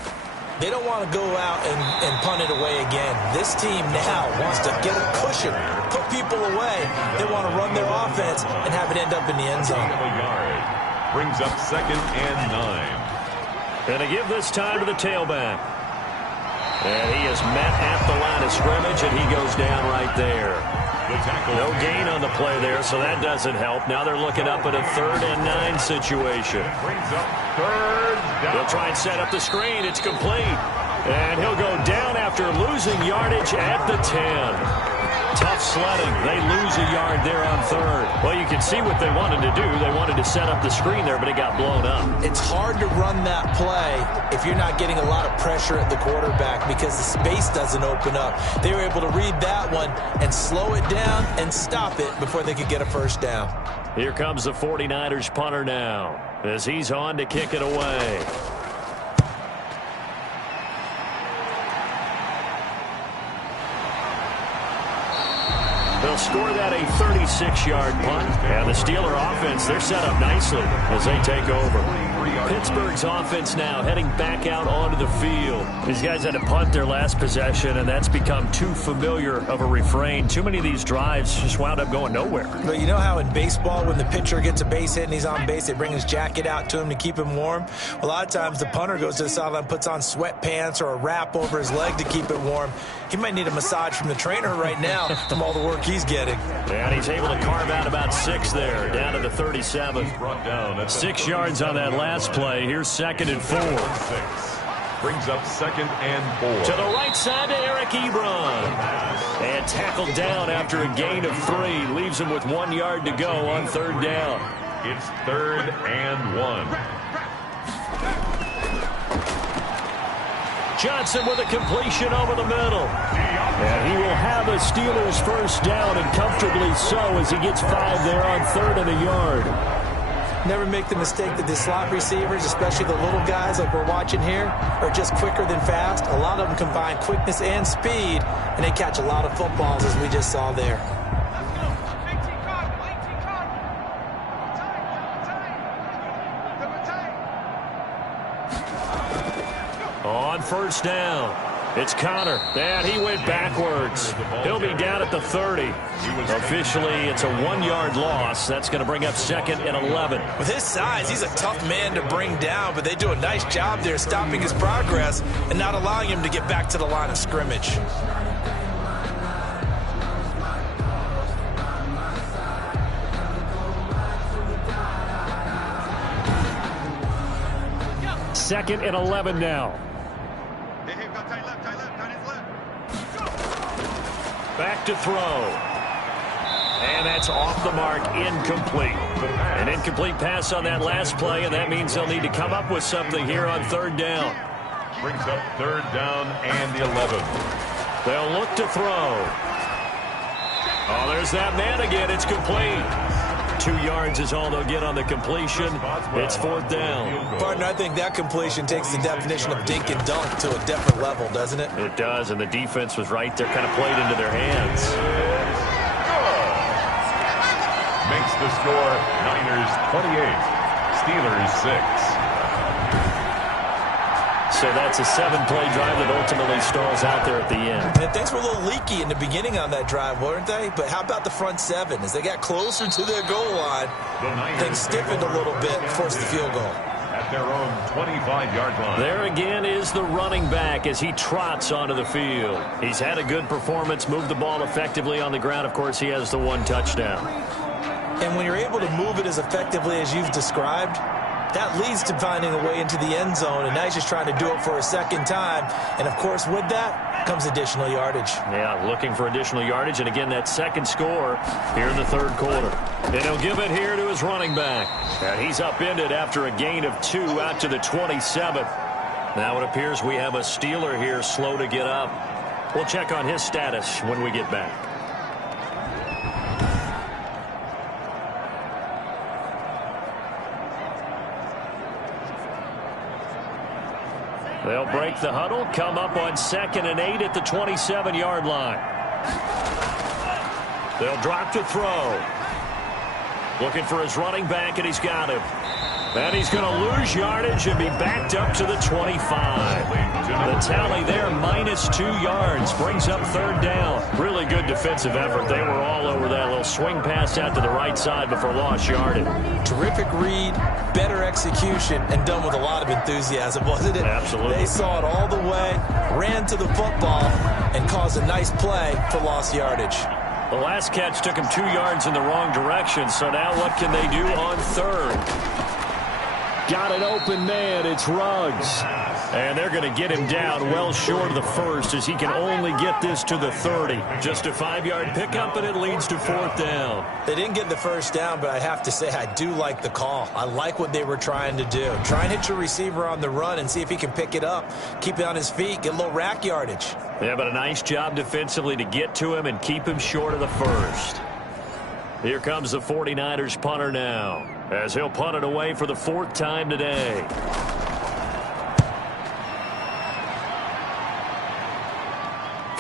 They don't want to go out and punt it away again. This team now wants to get a cushion, put people away. They want to run their offense and have it end up in the end zone. Brings up 2nd and 9. And to give this time to the tailback. And he is met at the line of scrimmage, and he goes down right there. No gain on the play there, so that doesn't help. Now they're looking up at a 3rd and 9 situation. Brings up 3rd down. They'll try and set up the screen. It's complete. And he'll go down after losing yardage at the 10. Tough sledding. They lose a yard there on 3rd. Well, you can see what they wanted to do. They wanted to set up the screen there, but it got blown up. It's hard to run that play if you're not getting a lot of pressure at the quarterback because the space doesn't open up. They were able to read that one and slow it down and stop it before they could get a first down. Here comes the 49ers punter now as he's on to kick it away. They'll score that a 36-yard punt. And the Steeler offense, they're set up nicely as they take over. Pittsburgh's offense now heading back out onto the field. These guys had to punt their last possession, and that's become too familiar of a refrain. Too many of these drives just wound up going nowhere. But you know how in baseball, when the pitcher gets a base hit and he's on base, they bring his jacket out to him to keep him warm? A lot of times the punter goes to the sideline, puts on sweatpants or a wrap over his leg to keep it warm. He might need a massage from the trainer right now from all the work he's getting. And he's able to carve out about 6 there, down to the 37. 6 yards on that last play. Here's 2nd and 4. Brings up 2nd and 4. To the right side to Eric Ebron. And tackled down after a gain of 3. Leaves him with 1 yard to go on 3rd down. It's 3rd and 1. Johnson with a completion over the middle. And he will have a Steelers first down, and comfortably so, as he gets 5 there on 3rd and a yard. Never make the mistake that the slot receivers, especially the little guys like we're watching here, are just quicker than fast. A lot of them combine quickness and speed, and they catch a lot of footballs, as we just saw there. On 1st down, it's Conner. And he went backwards. He'll be down at the 30. Officially, it's a 1-yard loss. That's going to bring up 2nd and 11. With his size, he's a tough man to bring down, but they do a nice job there stopping his progress and not allowing him to get back to the line of scrimmage. Second and 11 now. Back to throw. And that's off the mark, incomplete. An incomplete pass on that last play, and that means they'll need to come up with something here on 3rd down. Brings up 3rd down and 11. They'll look to throw. Oh, there's that man again. It's complete. 2 yards is all they'll get on the completion. It's 4th down. Partner, I think that completion takes the definition of dink and dunk to a different level, doesn't it? It does, and the defense was right there, kind of played into their hands. Makes the score Niners 28, Steelers 6. So that's a 7-play drive that ultimately stalls out there at the end. And things were a little leaky in the beginning on that drive, weren't they? But how about the front 7? As they got closer to their goal line, things stiffened a little bit and forced the field goal. At their own 25-yard line. There again is the running back as he trots onto the field. He's had a good performance, moved the ball effectively on the ground. Of course, he has the 1 touchdown. And when you're able to move it as effectively as you've described, that leads to finding a way into the end zone, and now he's just trying to do it for a 2nd time. And, of course, with that comes additional yardage. Yeah, looking for additional yardage, and again, that 2nd score here in the 3rd quarter. And he'll give it here to his running back. And he's upended after a gain of 2 out to the 27th. Now it appears we have a Steeler here slow to get up. We'll check on his status when we get back. They'll break the huddle, come up on 2nd and 8 at the 27-yard line. They'll drop to throw. Looking for his running back, and he's got him. And he's going to lose yardage and be backed up to the 25. The tally there, -2 yards, brings up 3rd down. Really good defensive effort. They were all over that little swing pass out to the right side before lost yardage. Terrific read, better execution, and done with a lot of enthusiasm, wasn't it? Absolutely. They saw it all the way, ran to the football, and caused a nice play for lost yardage. The last catch took him 2 yards in the wrong direction, so now what can they do on 3rd? Got an open man. It's Ruggs. And they're going to get him down well short of the 1st as he can only get this to the 30. Just a 5-yard pickup, and it leads to 4th down. They didn't get the 1st down, but I have to say I do like the call. I like what they were trying to do. Try and hit your receiver on the run and see if he can pick it up. Keep it on his feet, get a little rack yardage. Yeah, but a nice job defensively to get to him and keep him short of the 1st. Here comes the 49ers punter now, as he'll punt it away for the 4th time today.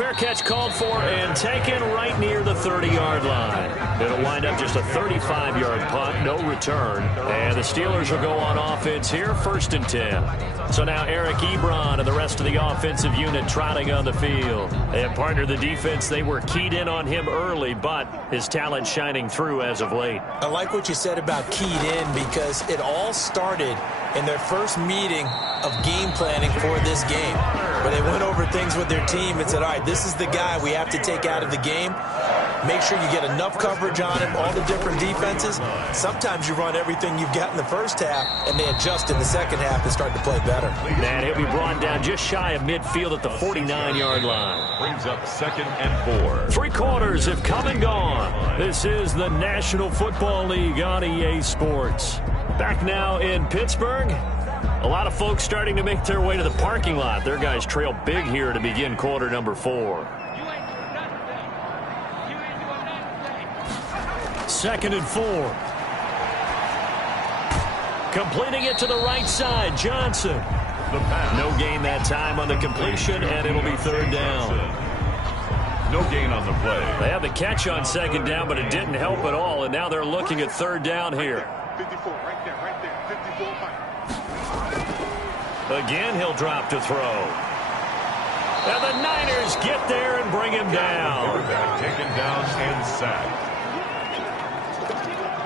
Fair catch called for and taken right near the 30-yard line. It'll wind up just a 35-yard punt, no return. And the Steelers will go on offense here, 1st and 10. So now Eric Ebron and the rest of the offensive unit trotting on the field. And partner, the defense, they were keyed in on him early, but his talent shining through as of late. I like what you said about keyed in because it all started in their first meeting of game planning for this game, where they went over things with their team and said, all right, this is the guy we have to take out of the game. Make sure you get enough coverage on him, all the different defenses. Sometimes you run everything you've got in the first half, and they adjust in the second half and start to play better. And he'll be brought down just shy of midfield at the 49-yard line. Brings up 2nd and 4. 3 quarters have come and gone. This is the National Football League on EA Sports. Back now in Pittsburgh. A lot of folks starting to make their way to the parking lot. Their guys trail big here to begin quarter number 4. 2nd and 4. Completing it to the right side, Johnson. No gain that time on the completion, and it'll be 3rd down. No gain on the play. They had the catch on 2nd down, but it didn't help at all, and now they're looking at 3rd down here. 54, right there, 54, Mike. Again, he'll drop to throw. And the Niners get there and bring him down. Quarterback taken down and sacked.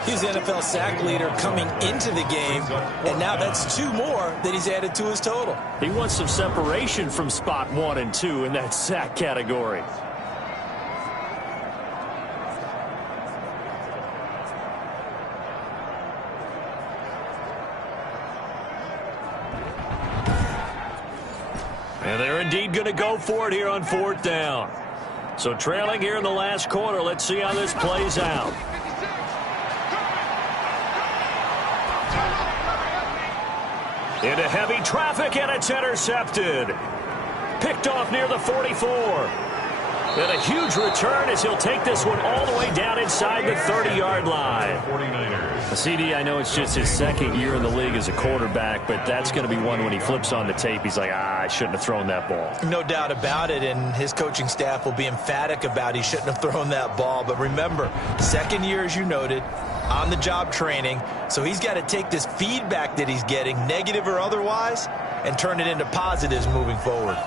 He's the NFL sack leader coming into the game, and now that's 2 more that he's added to his total. He wants some separation from spot 1 and 2 in that sack category. And they're indeed going to go for it here on 4th down. So trailing here in the last quarter, let's see how this plays out. Into heavy traffic, and it's intercepted. Picked off near the 44. And a huge return as he'll take this one all the way down inside the 30-yard line. 49ers. CD, I know it's just his 2nd year in the league as a quarterback, but that's going to be one when he flips on the tape, he's like, I shouldn't have thrown that ball. No doubt about it, and his coaching staff will be emphatic about he shouldn't have thrown that ball. But remember, 2nd year, as you noted, on-the-job training, so he's got to take this feedback that he's getting, negative or otherwise, and turn it into positives moving forward.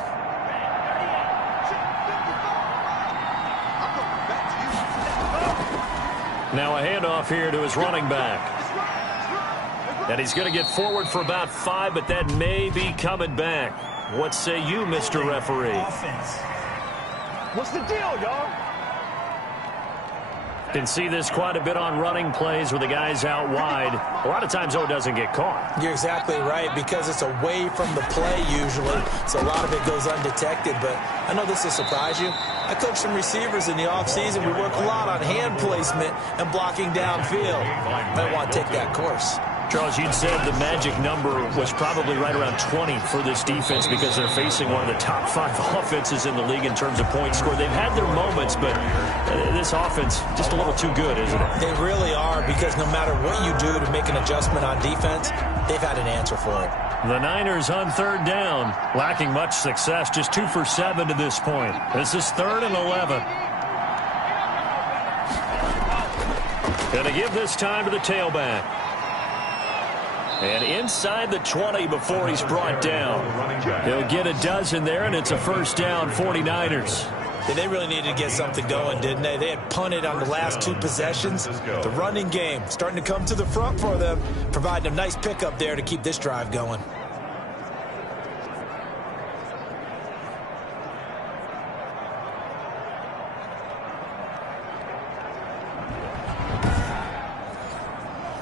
Now a handoff here to his running back. And he's going to get forward for about 5, but that may be coming back. What say you, Mr. Referee? What's the deal, y'all? Can see this quite a bit on running plays where the guy's out wide. A lot of times, though, it doesn't get caught. You're exactly right, because it's away from the play usually, so a lot of it goes undetected. But I know this will surprise you. I coach some receivers in the offseason. We work a lot on hand placement and blocking downfield. Might want to take that course. Charles, you'd said the magic number was probably right around 20 for this defense because they're facing one of the top 5 offenses in the league in terms of points scored. They've had their moments, but this offense just a little too good, isn't it? They really are, because no matter what you do to make an adjustment on defense, they've had an answer for it. The Niners on 3rd down, lacking much success, just 2 for 7 to this point. This is 3rd and 11. Gonna give this time to the tailback. And inside the 20 before he's brought down. He'll get a dozen there, and it's a 1st down, 49ers. They really needed to get something going, didn't they? They had punted on the last 2 possessions. The running game starting to come to the front for them, providing a nice pickup there to keep this drive going.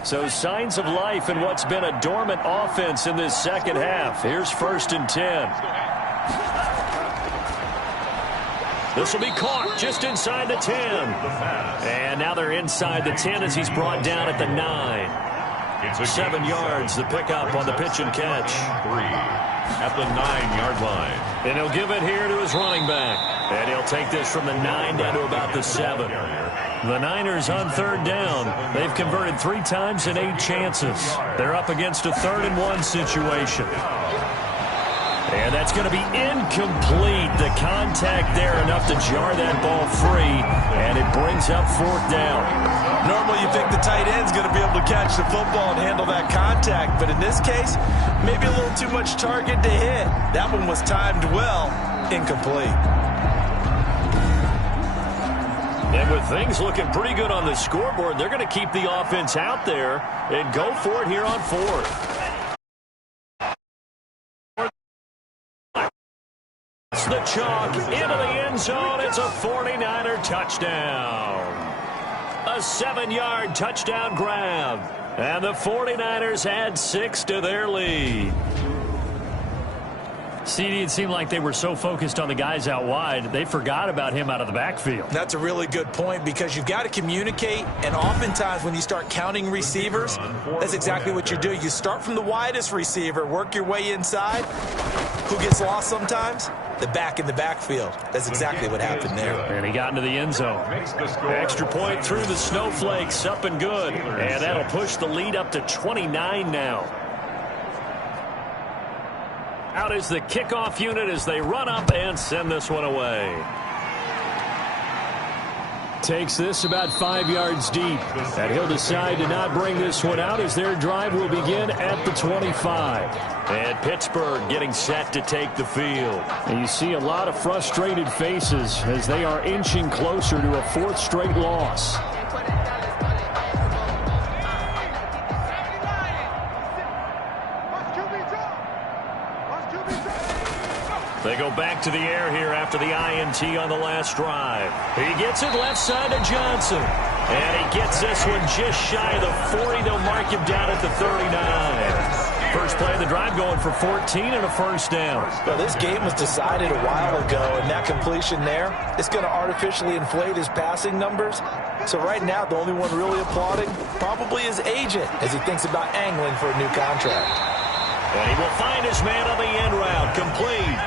So signs of life in what's been a dormant offense in this 2nd half. Here's 1st and 10. This will be caught just inside the 10. And now they're inside the 10 as he's brought down at the 9. 7 yards, the pickup on the pitch and catch. 3 at the 9-yard line. And he'll give it here to his running back. And he'll take this from the 9 down to about the 7. The Niners on 3rd down. They've converted 3 times in 8 chances. They're up against a 3rd and 1 situation. And And that's going to be incomplete. The contact there enough to jar that ball free, and it brings up 4th down. Normally you think the tight end's going to be able to catch the football and handle that contact, but in this case, maybe a little too much target to hit. That one was timed well, incomplete. And with things looking pretty good on the scoreboard, they're going to keep the offense out there and go for it here on 4th. It's the chalk into the end zone. It's a 49er touchdown. A 7-yard touchdown grab. And the 49ers add 6 to their lead. CD, it seemed like they were so focused on the guys out wide, they forgot about him out of the backfield. That's a really good point because you've got to communicate, and oftentimes when you start counting receivers, that's exactly what you do. You start from the widest receiver, work your way inside. Who gets lost sometimes? The back in the backfield. That's exactly what happened there. And he got into the end zone. Extra point through the snowflakes, up and good. And that'll push the lead up to 29 now. Out is the kickoff unit as they run up and send this one away. Takes this about 5 yards deep. And he'll decide to not bring this one out as their drive will begin at the 25. And Pittsburgh getting set to take the field. And you see a lot of frustrated faces as they are inching closer to a 4th straight loss. They go back to the air here after the INT on the last drive. He gets it left side to Johnson. And he gets this one just shy of the 40. They'll mark him down at the 39. First play of the drive going for 14 and a 1st down. Well, this game was decided a while ago, and that completion there is going to artificially inflate his passing numbers. So right now, the only one really applauding probably his agent as he thinks about angling for a new contract. And he will find his man on the end route, complete.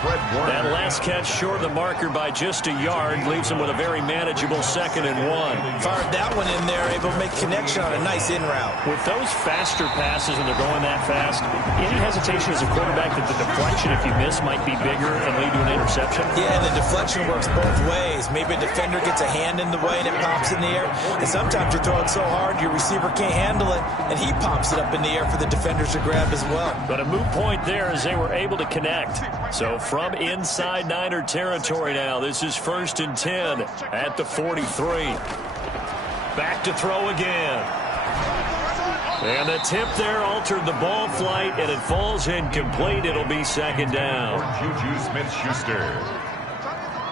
That last catch short of the marker by just a yard leaves him with a very manageable 2nd and 1. Fired that one in there, able to make connection on a nice in route. With those faster passes and they're going that fast, any hesitation as a quarterback that the deflection, if you miss, might be bigger and lead to an interception? Yeah, and the deflection works both ways. Maybe a defender gets a hand in the way and it pops in the air. And sometimes you're throwing so hard your receiver can't handle it, and he pops it up in the air for the defenders to grab as well. But a moot point there as they were able to connect. So from inside Niner territory now, this is 1st and 10 at the 43. Back to throw again. And the tip there altered the ball flight, and it falls incomplete. It'll be 2nd down. Juju Smith-Schuster.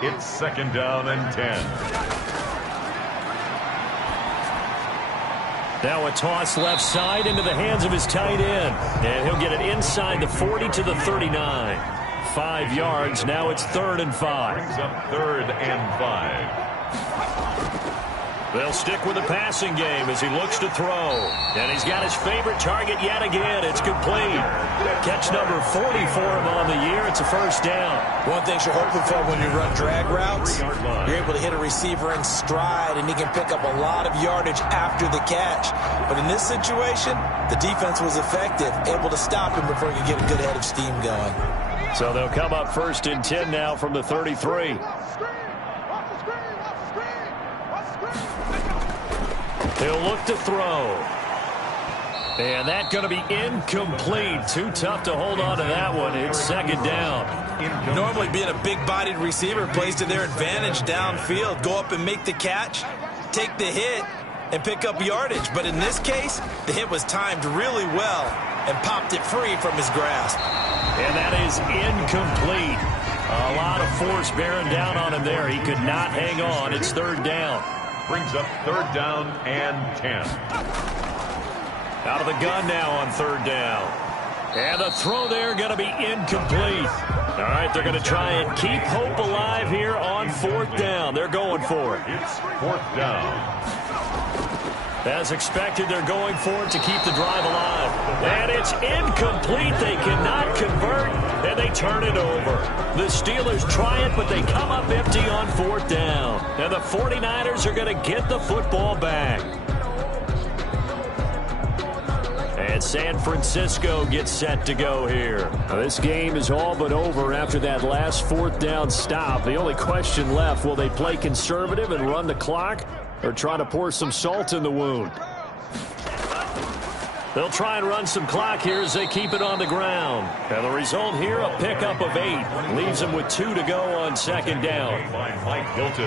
It's 2nd down and 10. Now a toss left side into the hands of his tight end. And he'll get it inside the 40 to the 39. 5 yards. Now it's 3rd and 5. Brings up 3rd and 5. They'll stick with the passing game as he looks to throw. And he's got his favorite target yet again. It's complete. Catch number 40 for him on the year. It's a 1st down. One thing you're hoping for when you run drag routes, you're able to hit a receiver in stride, and he can pick up a lot of yardage after the catch. But in this situation, the defense was effective, able to stop him before he could get a good head of steam going. So they'll come up 1st and 10 now from the 33. He'll look to throw. And that's going to be incomplete. Too tough to hold on to that one. It's 2nd down. Normally being a big-bodied receiver plays to their advantage downfield. Go up and make the catch, take the hit, and pick up yardage. But in this case, the hit was timed really well and popped it free from his grasp. And that is incomplete. A lot of force bearing down on him there. He could not hang on. It's 3rd down. Brings up 3rd down and 10. Out of the gun now on 3rd down. And the throw there going to be incomplete. All right, they're going to try and keep hope alive here on 4th down. They're going for it. It's 4th down. As expected, they're going for it to keep the drive alive. And it's incomplete. They cannot convert, and they turn it over. The Steelers try it, but they come up empty on 4th down. And the 49ers are going to get the football back. And And San Francisco gets set to go here. Now, this game is all but over after that last fourth down stop. The only question left, will they play conservative and run the clock or try to pour some salt in the wound? They'll try and run some clock here as they keep it on the ground. And the result here, a pickup of 8. Leaves them with 2 to go on second down.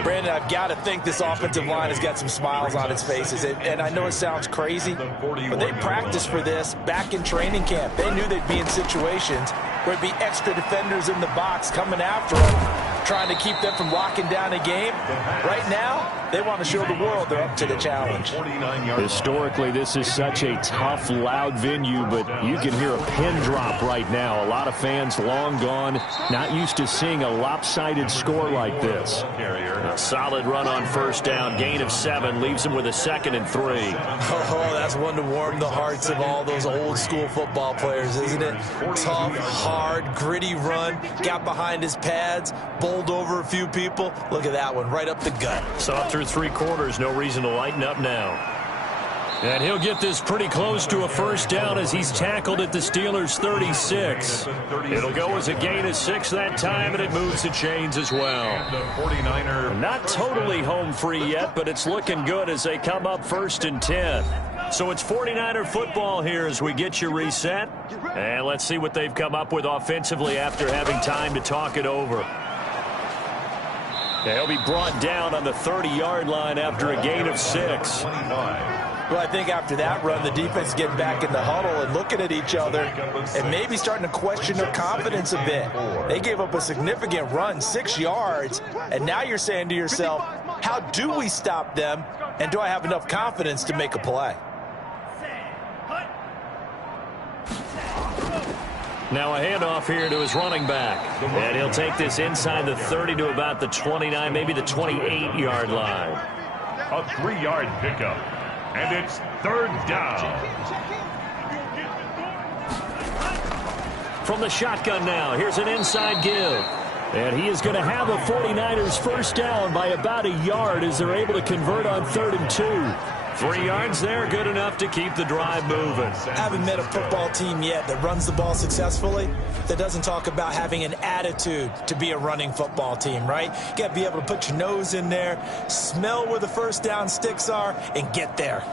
Brandon, I've got to think this offensive line has got some smiles on its faces. And I know it sounds crazy, but they practiced for this back in training camp. They knew they'd be in situations where it'd be extra defenders in the box coming after them, trying to keep them from locking down a game. Right now, they want to show the world they're up to the challenge. Historically, this is such a tough, loud venue, but you can hear a pin drop right now. A lot of fans long gone, not used to seeing a lopsided score like this. A solid run on first down, gain of 7, leaves them with a 2nd and 3. Oh, that's one to warm the hearts of all those old school football players, isn't it? Tough, hard, gritty run, got behind his pads, bowled over a few people. Look at that one, right up the gut. Saw through 3 quarters, no reason to lighten up now. And he'll get this pretty close to a first down as he's tackled at the Steelers' 36. It'll go as a gain of 6 that time, and it moves the chains as well. Not totally home free yet, but it's looking good as they come up 1st and 10. So it's 49er football here as we get you reset. And let's see what they've come up with offensively after having time to talk it over. He'll be brought down on the 30-yard line after a gain of 6. Well, I think after that run, the defense is getting back in the huddle and looking at each other and maybe starting to question their confidence a bit. They gave up a significant run, 6 yards, and now you're saying to yourself, how do we stop them, and do I have enough confidence to make a play? Now a handoff here to his running back. And he'll take this inside the 30 to about the 29, maybe the 28-yard line. A 3-yard pickup. And it's 3rd down. From the shotgun now, here's an inside give. And he is going to have a 49ers first down by about a yard as they're able to convert on 3rd and 2. 3 yards there, good enough to keep the drive moving. I haven't met a football team yet that runs the ball successfully that doesn't talk about having an attitude to be a running football team, right? You got to be able to put your nose in there, smell where the first down sticks are, and get there.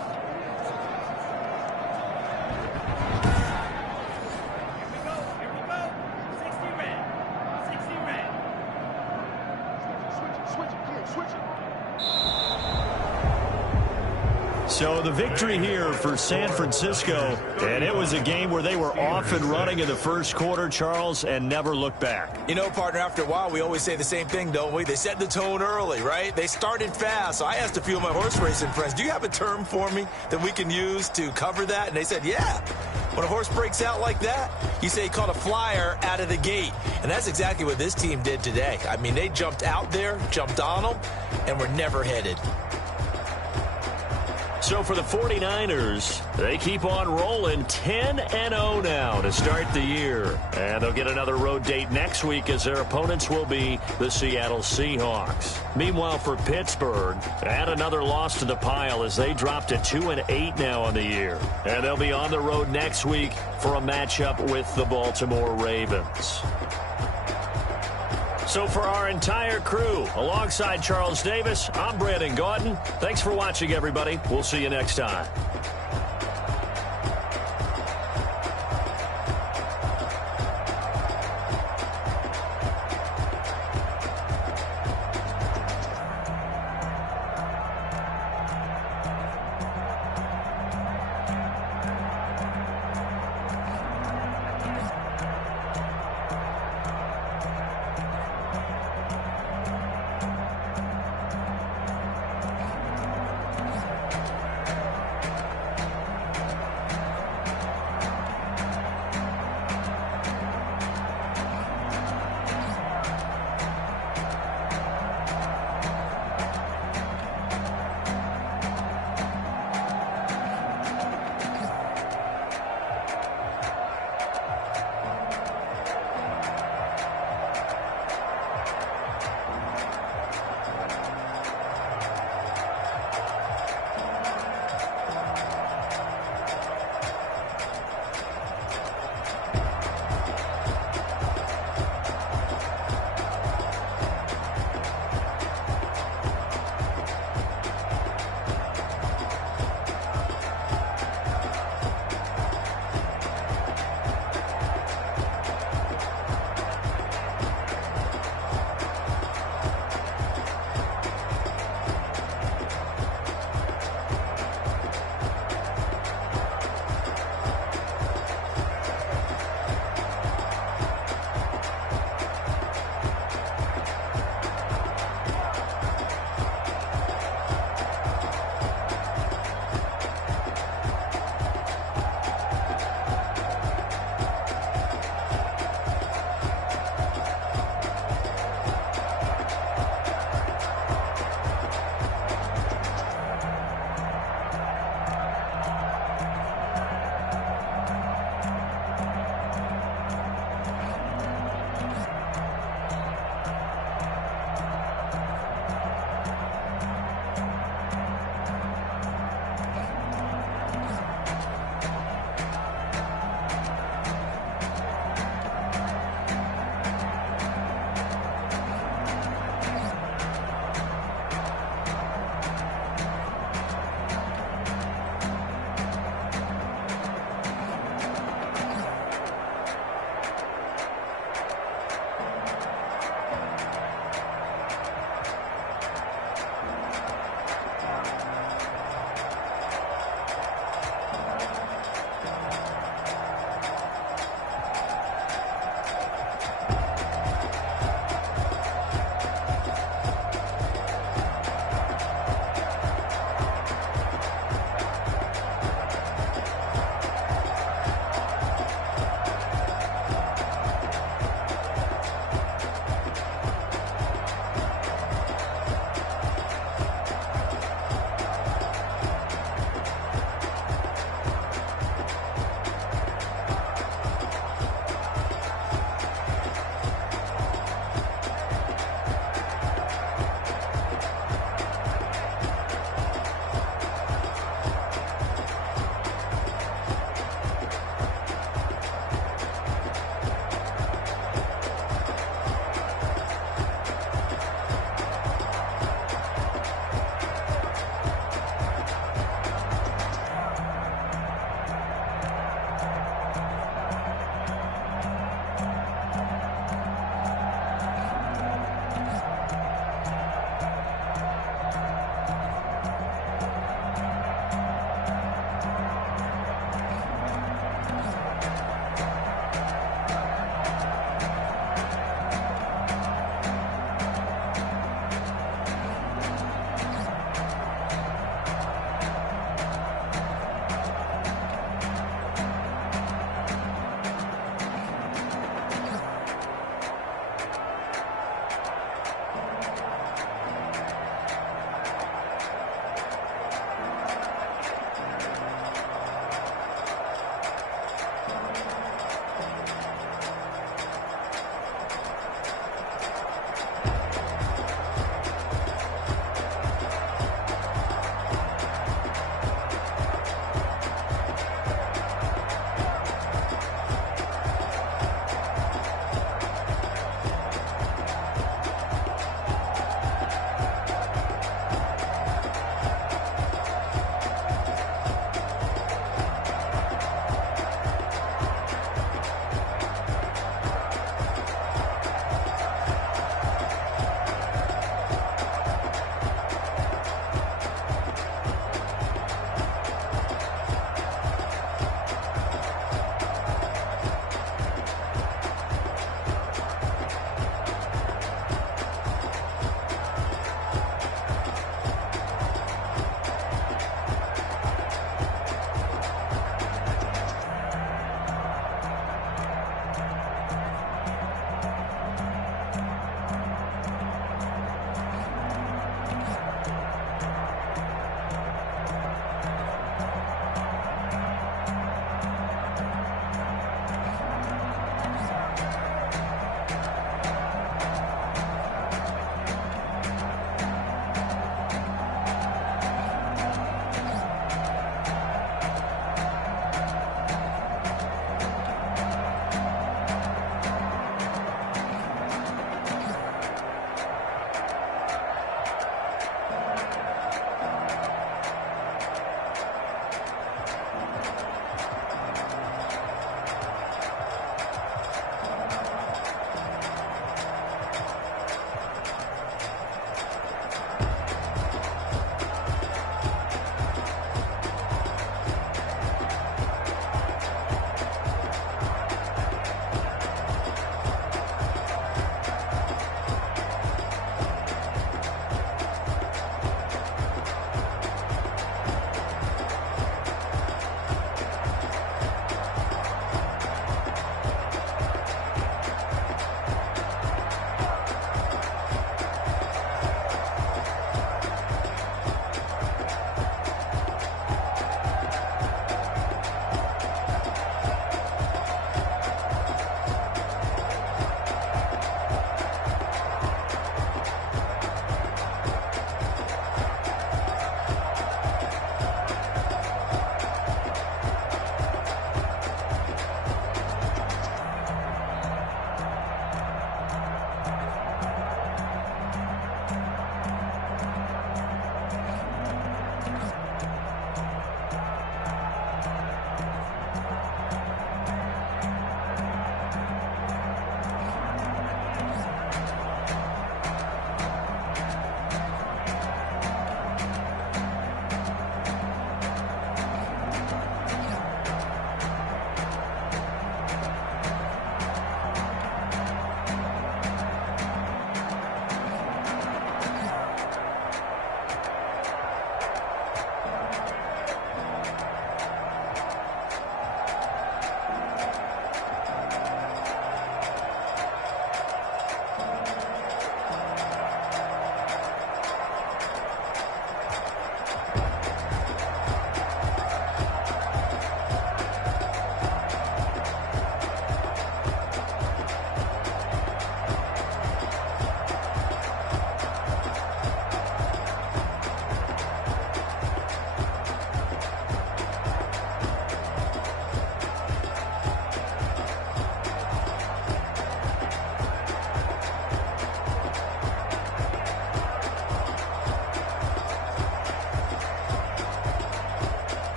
So the victory here for San Francisco, and it was a game where they were off and running in the first quarter, Charles, and never looked back. You know, partner, after a while, we always say the same thing, don't we? They set the tone early, right? They started fast. So I asked a few of my horse racing friends, do you have a term for me that we can use to cover that? And they said, yeah. When a horse breaks out like that, you say he caught a flyer out of the gate. And that's exactly what this team did today. I mean, they jumped out there, jumped on them, and were never headed. So for the 49ers, they keep on rolling 10-0 now to start the year. And they'll get another road date next week as their opponents will be the Seattle Seahawks. Meanwhile, for Pittsburgh, add another loss to the pile as they drop to 2-8 now on the year. And they'll be on the road next week for a matchup with the Baltimore Ravens. So for our entire crew, alongside Charles Davis, I'm Brandon Gaudin. Thanks for watching, everybody. We'll see you next time.